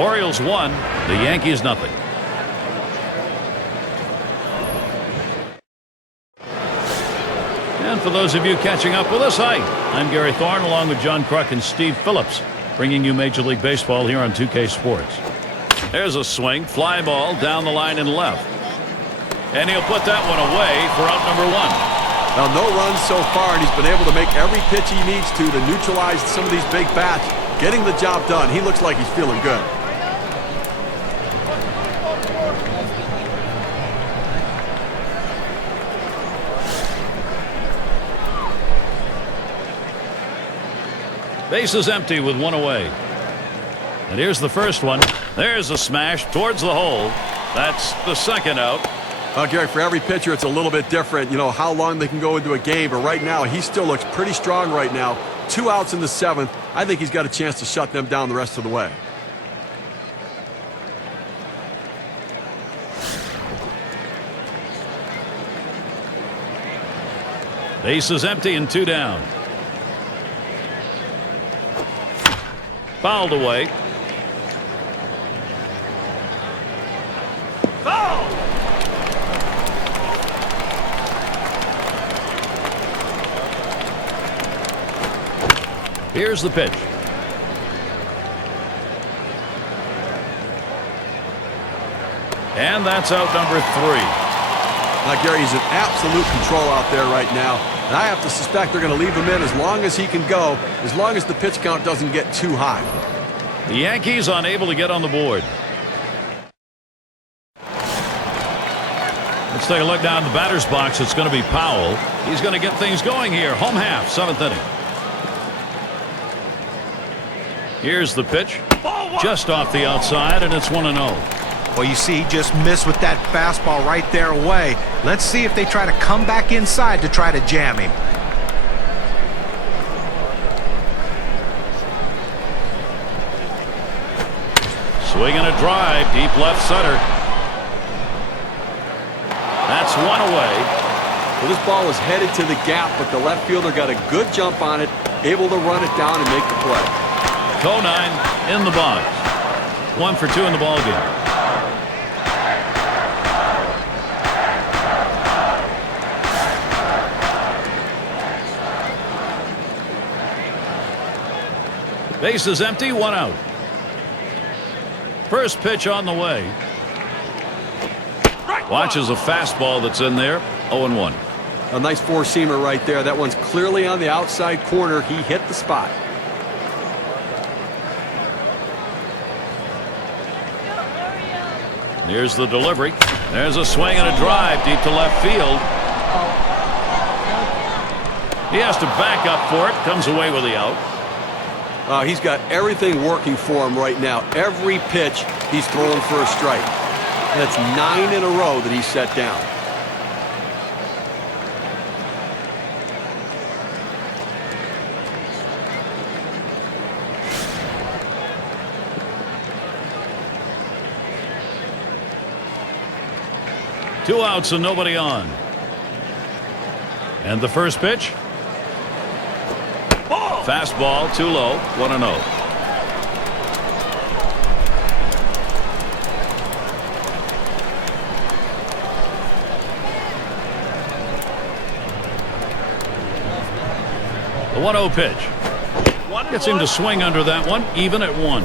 Orioles 1, the Yankees nothing. And for those of you catching up with us, hi, I'm Gary Thorne along with John Kruk and Steve Phillips, bringing you Major League Baseball here on 2K Sports. There's a swing, fly ball down the line and left. And he'll put that one away for out number 1. Now, no runs so far, and he's been able to make every pitch he needs to neutralize some of these big bats, getting the job done. He looks like he's feeling good. Base is empty with 1 away. And here's the first one. There's a smash towards the hole. That's the second out. Well, Gary, for every pitcher, it's a little bit different, you know, how long they can go into a game. But right now, he still looks pretty strong right now. 2 outs in the 7th. I think he's got a chance to shut them down the rest of the way. Base is empty and 2 down. Fouled away. Foul! Here's the pitch. And that's out number 3. Now, Gary, he's in absolute control out there right now. And I have to suspect they're going to leave him in as long as he can go, as long as the pitch count doesn't get too high. The Yankees unable to get on the board. Let's take a look down in the batter's box. It's going to be Powell. He's going to get things going here. Home half, 7th inning. Here's the pitch. Just off the outside, and it's 1-0. Well, you see, he just missed with that fastball right there away. Let's see if they try to come back inside to try to jam him. Swing and a drive, deep left center. That's 1 away. Well, this ball was headed to the gap, but the left fielder got a good jump on it, able to run it down and make the play. Conine in the box. 1 for 2 in the ball game. Base is empty, 1 out. First pitch on the way. Watches a fastball that's in there. 0-1. A nice four-seamer right there. That one's clearly on the outside corner. He hit the spot. Here's the delivery. There's a swing and a drive deep to left field. He has to back up for it. Comes away with the out. He's got everything working for him right now. Every pitch, he's throwing for a strike. And that's 9 in a row that he's set down. Two outs and nobody on. And the first pitch. Fastball too low. 1-0. The 1-0 pitch. Gets him to swing under that one, even at 1.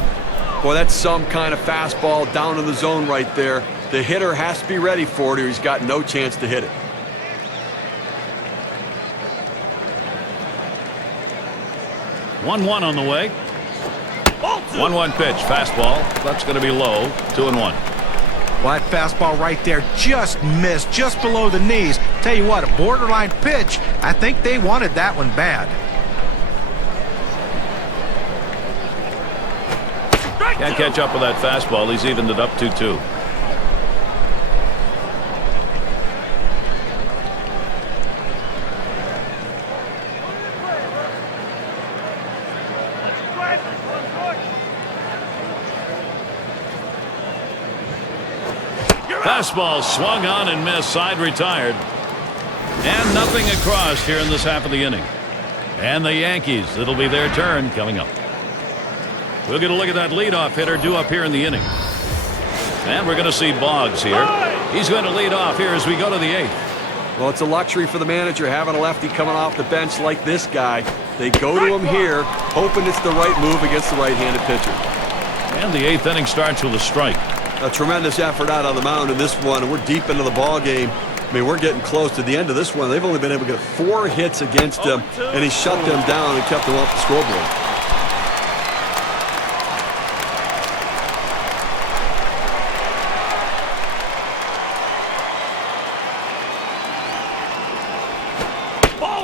Boy, that's some kind of fastball down in the zone right there. The hitter has to be ready for it or he's got no chance to hit it. One on the way. 1-1 pitch. Fastball. That's going to be low. 2-1. Well, that fastball right there just missed, just below the knees. Tell you what, a borderline pitch. I think they wanted that one bad. Can't catch up with that fastball. He's evened it up 2-2. Fastball swung on and missed. Side retired. And nothing across here in this half of the inning. And the Yankees, it'll be their turn coming up. We'll get a look at that leadoff hitter due up here in the inning. And we're going to see Boggs here. He's going to lead off here as we go to the 8th. Well, it's a luxury for the manager having a lefty coming off the bench like this guy. They go to him here, hoping it's the right move against the right-handed pitcher. And the 8th inning starts with a strike. A tremendous effort out on the mound in this one, and we're deep into the ball game. I mean, we're getting close to the end of this one. They've only been able to get 4 hits against him, and he shut them down and kept them off the scoreboard.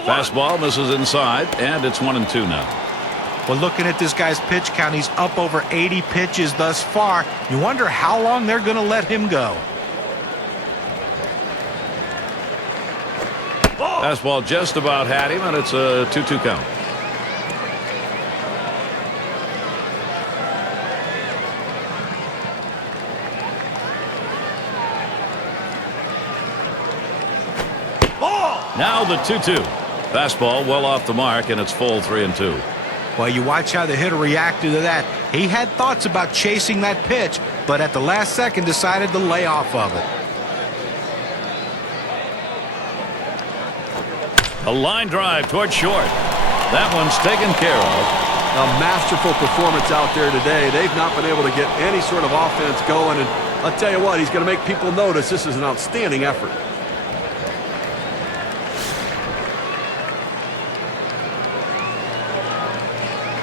Fastball misses inside, and it's 1-2 now. Well, looking at this guy's pitch count, he's up over 80 pitches thus far. You wonder how long they're going to let him go. Fastball just about had him, and it's a 2-2 count. Now the 2-2. Fastball well off the mark, and it's full 3-2. Well, you watch how the hitter reacted to that. He had thoughts about chasing that pitch, but at the last second decided to lay off of it. A line drive toward short. That one's taken care of. A masterful performance out there today. They've not been able to get any sort of offense going, and I'll tell you what, he's going to make people notice this is an outstanding effort.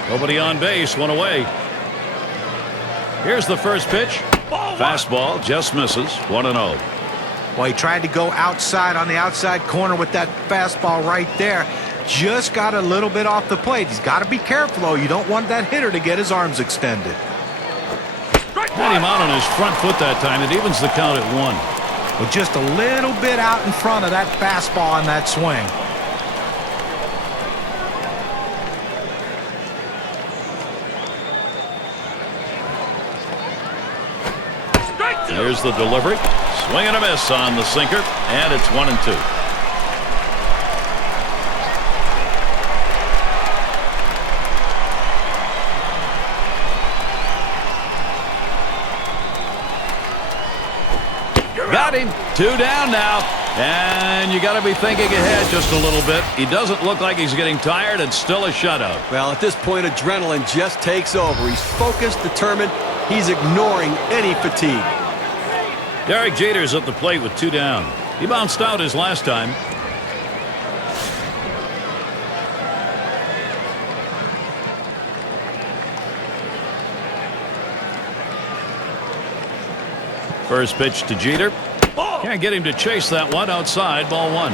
Nobody on base, one away. Here's the first pitch. Fastball just misses, 1-0. Well, he tried to go outside on the outside corner with that fastball right there. Just got a little bit off the plate. He's got to be careful, though. You don't want that hitter to get his arms extended. Had him out on his front foot that time. It evens the count at 1. Well, just a little bit out in front of that fastball on that swing. Here's the delivery. Swing and a miss on the sinker, and it's 1-2. Got him. 2 down now. And you got to be thinking ahead just a little bit. He doesn't look like he's getting tired. It's still a shutout. Well, at this point, adrenaline just takes over. He's focused, determined. He's ignoring any fatigue. Derek Jeter's at the plate with 2 down. He bounced out his last time. First pitch to Jeter. Can't get him to chase that one outside. Ball 1.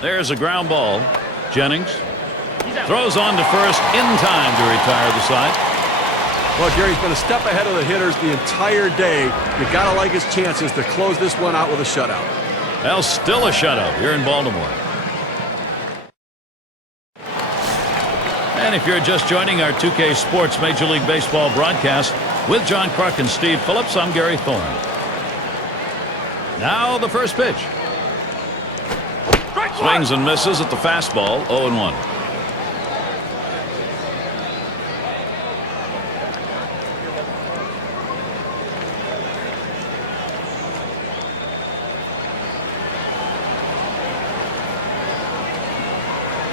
There's a ground ball. Jennings throws on to first in time to retire the side. Well, Gary's been a step ahead of the hitters the entire day. You got to like his chances to close this one out with a shutout. Well, still a shutout here in Baltimore. And if you're just joining our 2K Sports Major League Baseball broadcast with John Kruk and Steve Phillips, I'm Gary Thorne. Now the first pitch. Swings and misses at the fastball, 0-1.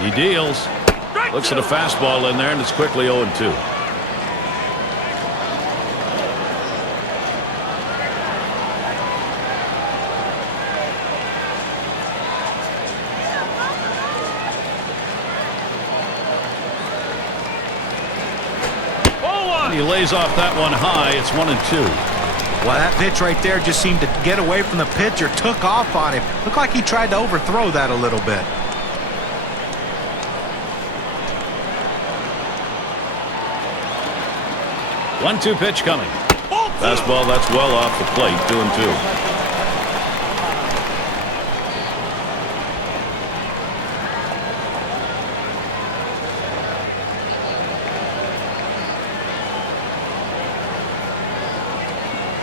He deals. Looks at a fastball in there, and it's quickly 0-2. He lays off that one high. It's 1-2. Well, that pitch right there just seemed to get away from the pitcher, took off on him. Looked like he tried to overthrow that a little bit. One-two pitch coming. Fastball that's well off the plate. 2-2.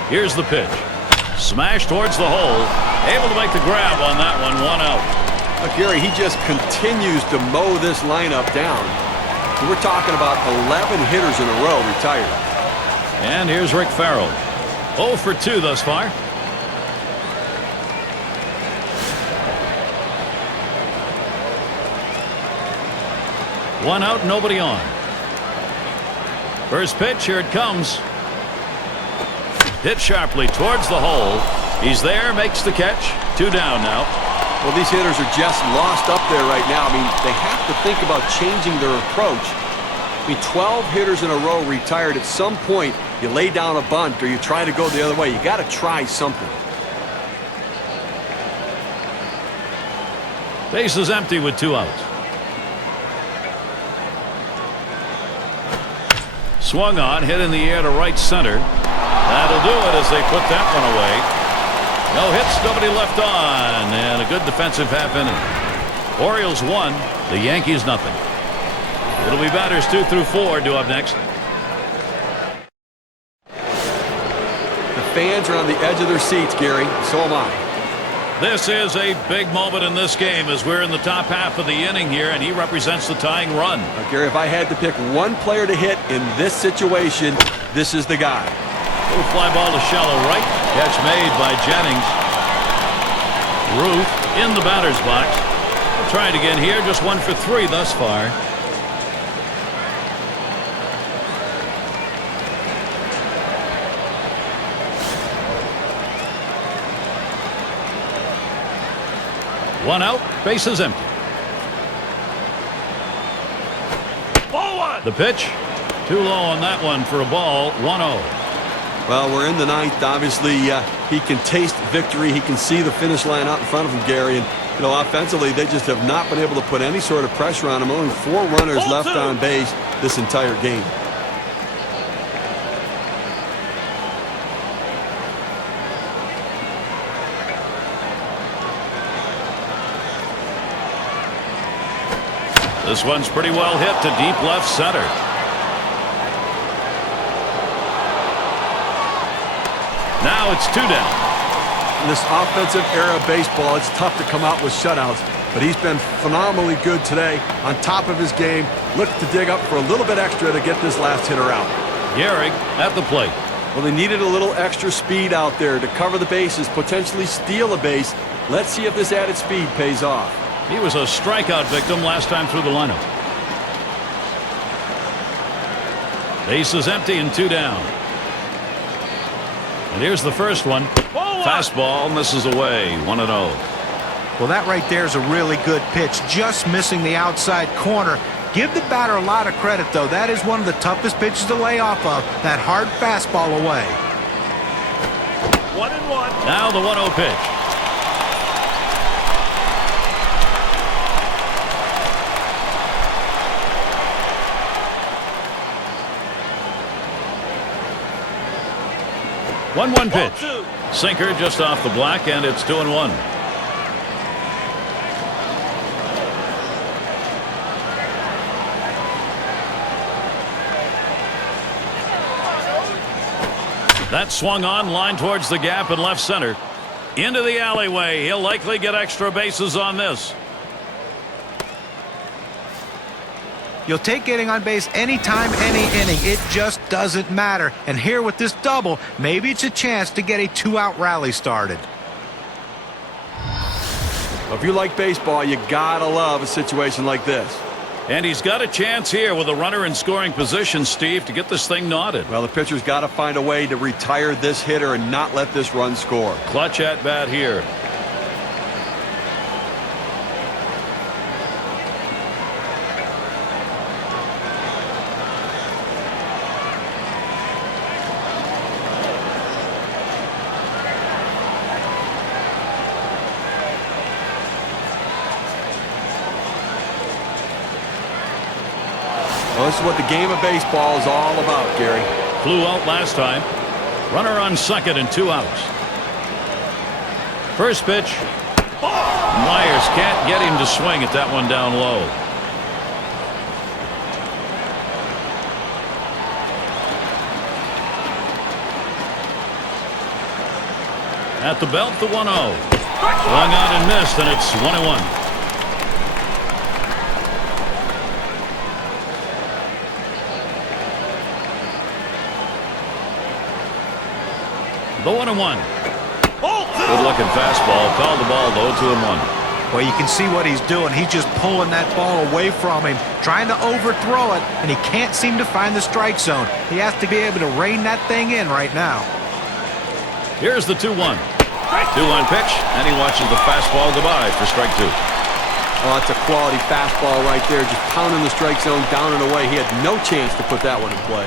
Here's the pitch. Smash towards the hole. Able to make the grab on that one. 1 out. Gary, he just continues to mow this lineup down. We're talking about 11 hitters in a row retired. And here's Rick Farrell. 0 for 2 thus far. One out, nobody on. First pitch, here it comes. Hit sharply towards the hole. He's there, makes the catch. 2 down now. Well, these hitters are just lost up there right now. I mean, they have to think about changing their approach. I mean, 12 hitters in a row retired. At some point, you lay down a bunt or you try to go the other way. You got to try something. Base is empty with 2 outs. Swung on, hit in the air to right center. That'll do it as they put that one away. No hits, nobody left on, and a good defensive half inning. Orioles 1, the Yankees nothing. It'll be batters 2 through 4 due up next. The fans are on the edge of their seats, Gary. So am I. This is a big moment in this game as we're in the top half of the inning here, and he represents the tying run. Gary, if I had to pick one player to hit in this situation, this is the guy. Little fly ball to shallow right. Catch made by Jennings. Ruth in the batter's box. We'll try it again here. Just 1 for 3 thus far. One out, bases empty. Ball 1. The pitch, too low on that one for a ball. 1-0. Well, we're in the 9th. Obviously, he can taste victory. He can see the finish line out in front of him, Gary. And, you know, offensively, they just have not been able to put any sort of pressure on him. Only 4 runners left on base this entire game. This one's pretty well hit to deep left center. Now it's 2 down. In this offensive era of baseball, it's tough to come out with shutouts, but he's been phenomenally good today. On top of his game, look to dig up for a little bit extra to get this last hitter out. Gehrig at the plate. Well, they needed a little extra speed out there to cover the bases, potentially steal a base. Let's see if this added speed pays off. He was a strikeout victim last time through the lineup. Base is empty and 2 down. And here's the first one. Fastball misses away. 1-0. Well, that right there is a really good pitch, just missing the outside corner. Give the batter a lot of credit, though. That is one of the toughest pitches to lay off of, that hard fastball away. 1-1. Now the 1-0 pitch. One pitch. Sinker just off the black, and it's 2-1. That swung on, line towards the gap in left center. Into the alleyway. He'll likely get extra bases on this. You'll take getting on base anytime, any inning. It just doesn't matter. And here with this double, maybe it's a chance to get a 2-out rally started. If you like baseball, you gotta love a situation like this. And he's got a chance here with a runner in scoring position, Steve, to get this thing knotted. Well, the pitcher's got to find a way to retire this hitter and not let this run score. Clutch at bat here. Well, this is what the game of baseball is all about, Gary. Flew out last time. Runner on second and 2 outs. First pitch. Myers can't get him to swing at that one down low. At the belt, the 1-0. Swung out and missed, and it's 1-1. The 1-1. Good-looking fastball. Called the ball, though, 2-1. Well, you can see what he's doing. He's just pulling that ball away from him, trying to overthrow it, and he can't seem to find the strike zone. He has to be able to rein that thing in right now. Here's the 2-1. 2-1 pitch, and he watches the fastball goodbye for strike 2. Oh, that's a quality fastball right there, just pounding the strike zone down and away. He had no chance to put that one in play.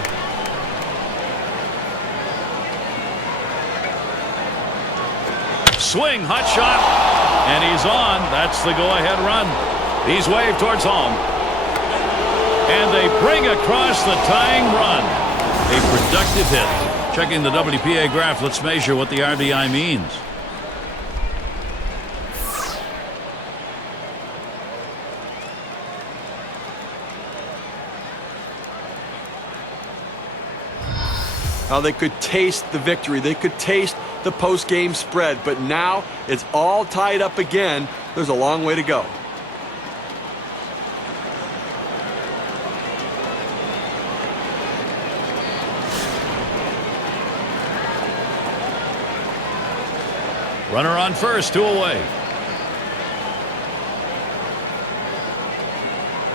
Swing, hot shot, and he's on. That's the go-ahead run. He's waved towards home. And they bring across the tying run. A productive hit. Checking the WPA graph, let's measure what the RBI means. How they could taste the victory. They could taste the post-game spread, but now it's all tied up again. There's a long way to go. Runner on first, 2 away.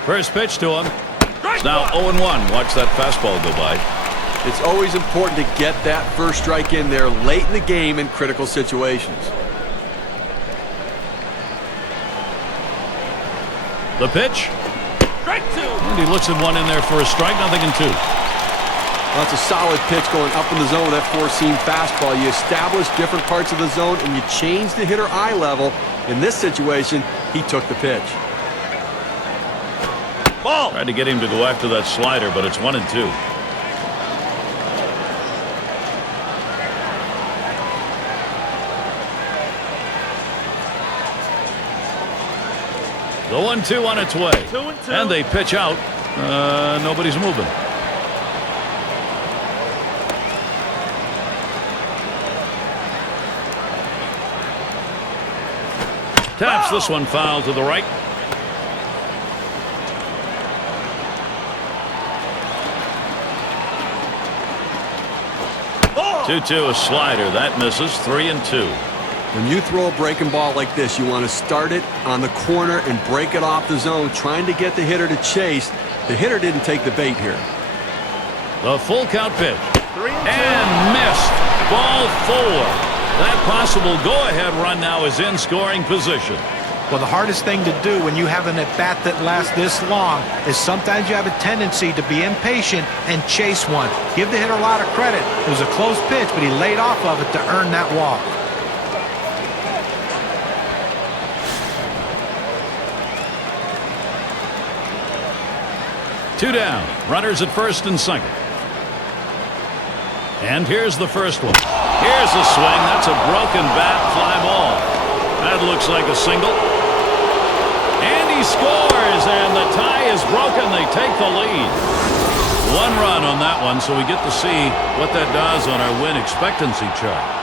First pitch to him. It's now 0-1. Watch that fastball go by. It's always important to get that first strike in there late in the game in critical situations. The pitch. Strike 2. And he looks at one in there for a strike, nothing in 2. Well, that's a solid pitch going up in the zone with that four-seam fastball. You establish different parts of the zone and you change the hitter eye level. In this situation, he took the pitch. Ball. Tried to get him to go after that slider, but it's 1-2. The 1-2 on its way. 2-2. And they pitch out. Nobody's moving. Taps this one foul to the right. Oh. 2-2, a slider. That misses. 3-2. When you throw a breaking ball like this, you want to start it on the corner and break it off the zone, trying to get the hitter to chase. The hitter didn't take the bait here. The full count pitch. 3-2. And missed. Ball 4. That possible go-ahead run now is in scoring position. Well, the hardest thing to do when you have an at-bat that lasts this long is sometimes you have a tendency to be impatient and chase one. Give the hitter a lot of credit. It was a close pitch, but he laid off of it to earn that walk. Two down. Runners at first and second. And here's the first one. Here's a swing. That's a broken bat, fly ball. That looks like a single. And he scores, and the tie is broken. They take the lead. 1 run on that one, so we get to see what that does on our win expectancy chart.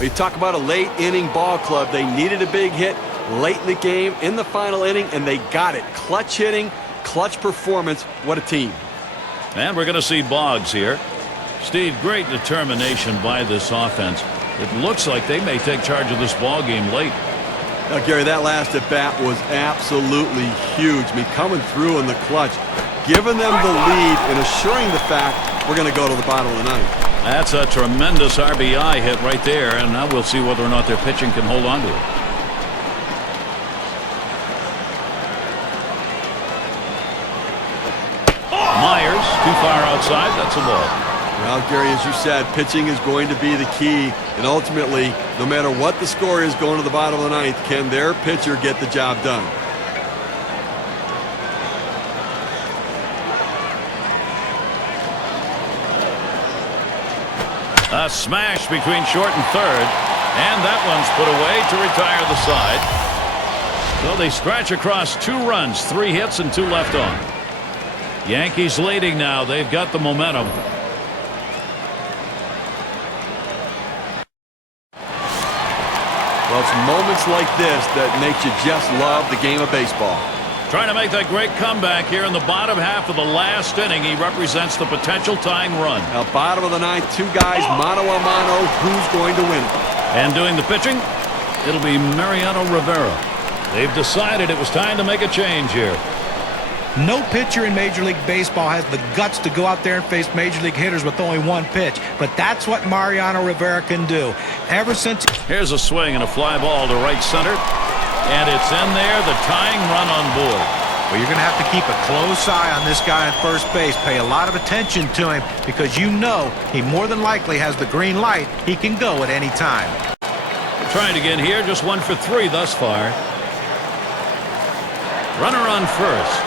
You talk about a late inning ball club. They needed a big hit late in the game, in the final inning, and they got it. Clutch hitting, clutch performance. What a team. And we're going to see Boggs here. Steve, great determination by this offense. It looks like they may take charge of this ball game late. Now, Gary, that last at bat was absolutely huge. I mean, coming through in the clutch, giving them the lead and assuring the fact we're going to go to the bottom of the ninth. That's a tremendous RBI hit right there, and now we'll see whether or not their pitching can hold on to it. Myers, too far outside. That's a ball. Well, Gary, as you said, pitching is going to be the key, and ultimately, no matter what the score is going to the bottom of the ninth, can their pitcher get the job done? A smash between short and third, and that one's put away to retire the side. So they scratch across 2 runs, 3 hits, and 2 left on. Yankees leading now. They've got the momentum. Well, it's moments like this that make you just love the game of baseball. Trying to make that great comeback here in the bottom half of the last inning. He represents the potential tying run. Now, bottom of the 9th, 2 guys, mano a mano. Who's going to win? And doing the pitching, it'll be Mariano Rivera. They've decided it was time to make a change here. No pitcher in Major League Baseball has the guts to go out there and face Major League hitters with only 1 pitch. But that's what Mariano Rivera can do. Ever since... Here's a swing and a fly ball to right center. And it's in there, the tying run on board. Well, you're going to have to keep a close eye on this guy at first base. Pay a lot of attention to him because you know he more than likely has the green light. He can go at any time. Trying again here, just 1 for 3 thus far. Runner on first.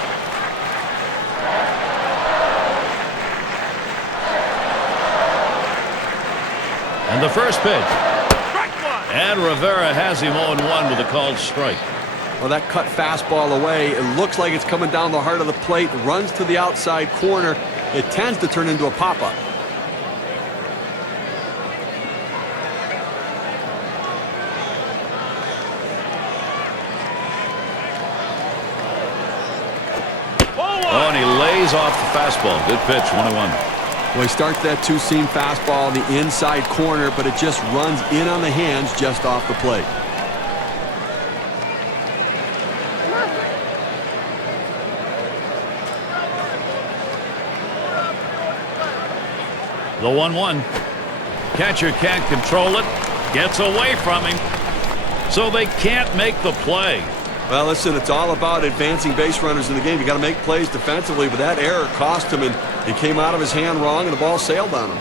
And the first pitch. And Rivera has him 0-1 with a called strike. Well, that cut fastball away. It looks like it's coming down the heart of the plate. Runs to the outside corner. It tends to turn into a pop-up. Oh, and he lays off the fastball. Good pitch, 1-1. Well, he starts that 2-seam fastball in the inside corner, but it just runs in on the hands just off the plate. The 1-1. Catcher can't control it. Gets away from him. So they can't make the play. Well, listen, it's all about advancing base runners in the game. You got to make plays defensively, but that error cost him, and it came out of his hand wrong, and the ball sailed on him.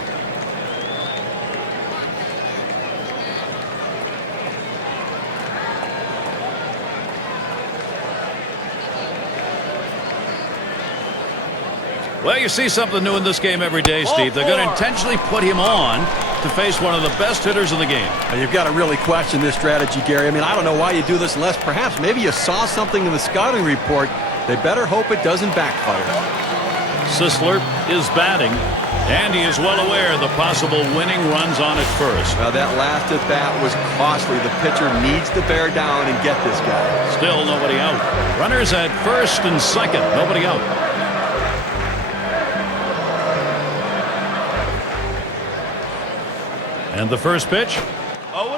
Well, you see something new in this game every day, Steve. They're going to intentionally put him on to face one of the best hitters in the game. Now, you've got to really question this strategy, Gary. I mean, I don't know why you do this unless perhaps maybe you saw something in the scouting report. They better hope it doesn't backfire. Sisler is batting, and he is well aware of the possible winning runs on at first. Now, that last at-bat was costly. The pitcher needs to bear down and get this guy. Still nobody out. Runners at first and second. Nobody out. And the first pitch.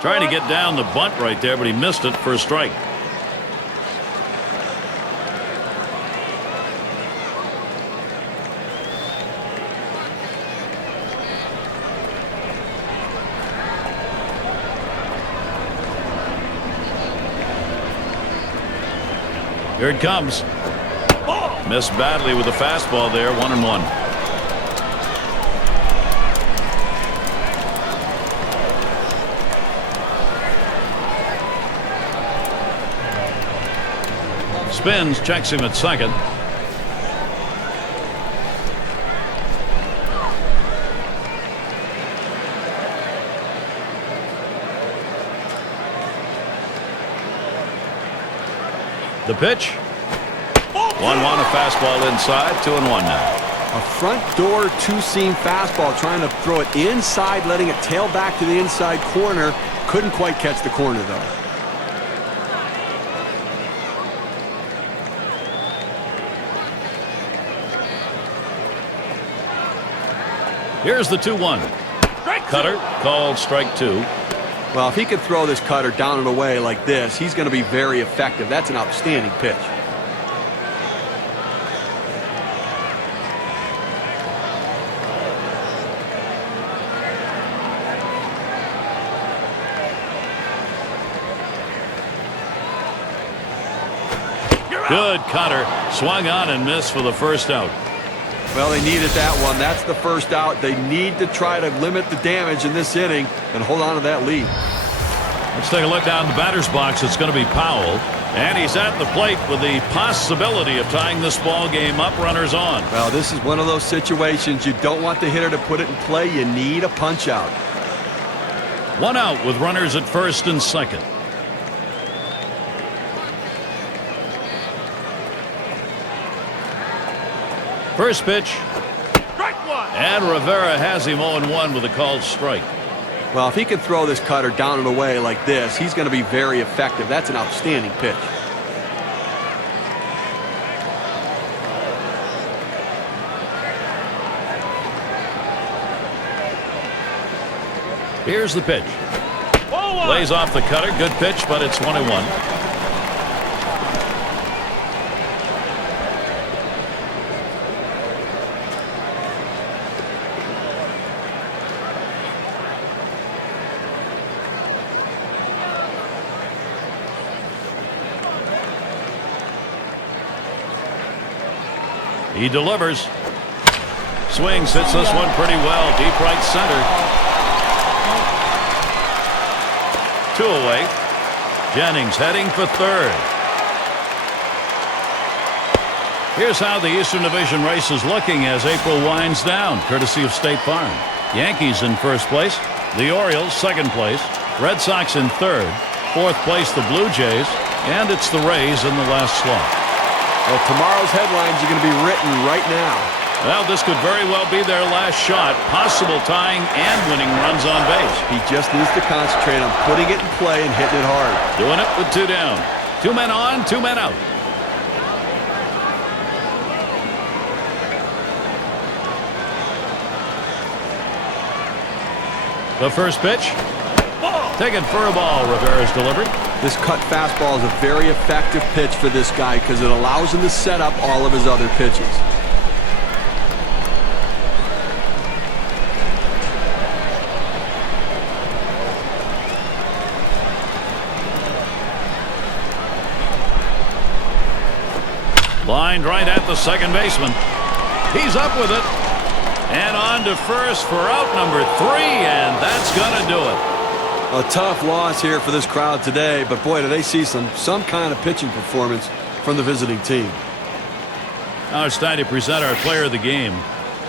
Trying to get down the bunt right there, but he missed it for a strike. Here it comes. Missed badly with the fastball there, 1-1. Spins, checks him at second. The pitch. 1-1, a fastball inside, 2-1 now. A front door 2-seam fastball, trying to throw it inside, letting it tail back to the inside corner. Couldn't quite catch the corner, though. Here's the 2-1. Cutter called strike 2. Well, if he could throw this cutter down and away like this, he's going to be very effective. That's an outstanding pitch. Good cutter. Swung on and missed for the first out. Well, they needed that one. That's the first out. They need to try to limit the damage in this inning and hold on to that lead. Let's take a look down the batter's box. It's going to be Powell. And he's at the plate with the possibility of tying this ball game up, runners on. Well, this is one of those situations you don't want the hitter to put it in play. You need a punch out. 1 out with runners at first and second. First pitch. And Rivera has him 0-1 with a called strike. Well, if he can throw this cutter down and away like this, he's going to be very effective. That's an outstanding pitch. Here's the pitch. Lays off the cutter. Good pitch, but it's 1-1. He delivers. Swings, hits this one pretty well. Deep right center. 2 away. Jennings heading for third. Here's how the Eastern Division race is looking as April winds down, courtesy of State Farm. Yankees in first place. The Orioles second place. Red Sox in third. Fourth place the Blue Jays. And it's the Rays in the last slot. Well, tomorrow's headlines are going to be written right now. Well, this could very well be their last shot. Possible tying and winning runs on base. He just needs to concentrate on putting it in play and hitting it hard. Doing it with 2 down. 2 men on, 2 men out. The first pitch. Taken for a ball. Rivera's delivered. This cut fastball is a very effective pitch for this guy because it allows him to set up all of his other pitches. Lined right at the second baseman. He's up with it. And on to first for out number 3, and that's going to do it. A tough loss here for this crowd today, but boy, do they see some kind of pitching performance from the visiting team. Now it's time to present our player of the game.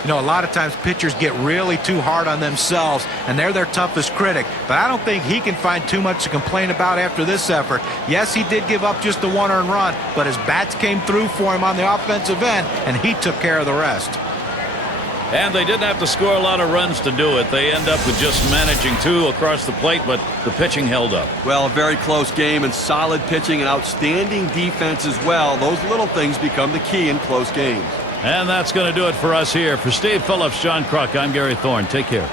You know, a lot of times pitchers get really too hard on themselves, and they're their toughest critic. But I don't think he can find too much to complain about after this effort. Yes, he did give up just the 1 earned run, but his bats came through for him on the offensive end, and he took care of the rest. And they didn't have to score a lot of runs to do it. They end up with just managing 2 across the plate, but the pitching held up. Well, a very close game and solid pitching and outstanding defense as well. Those little things become the key in close games. And that's going to do it for us here. For Steve Phillips, John Kruk, I'm Gary Thorne. Take care.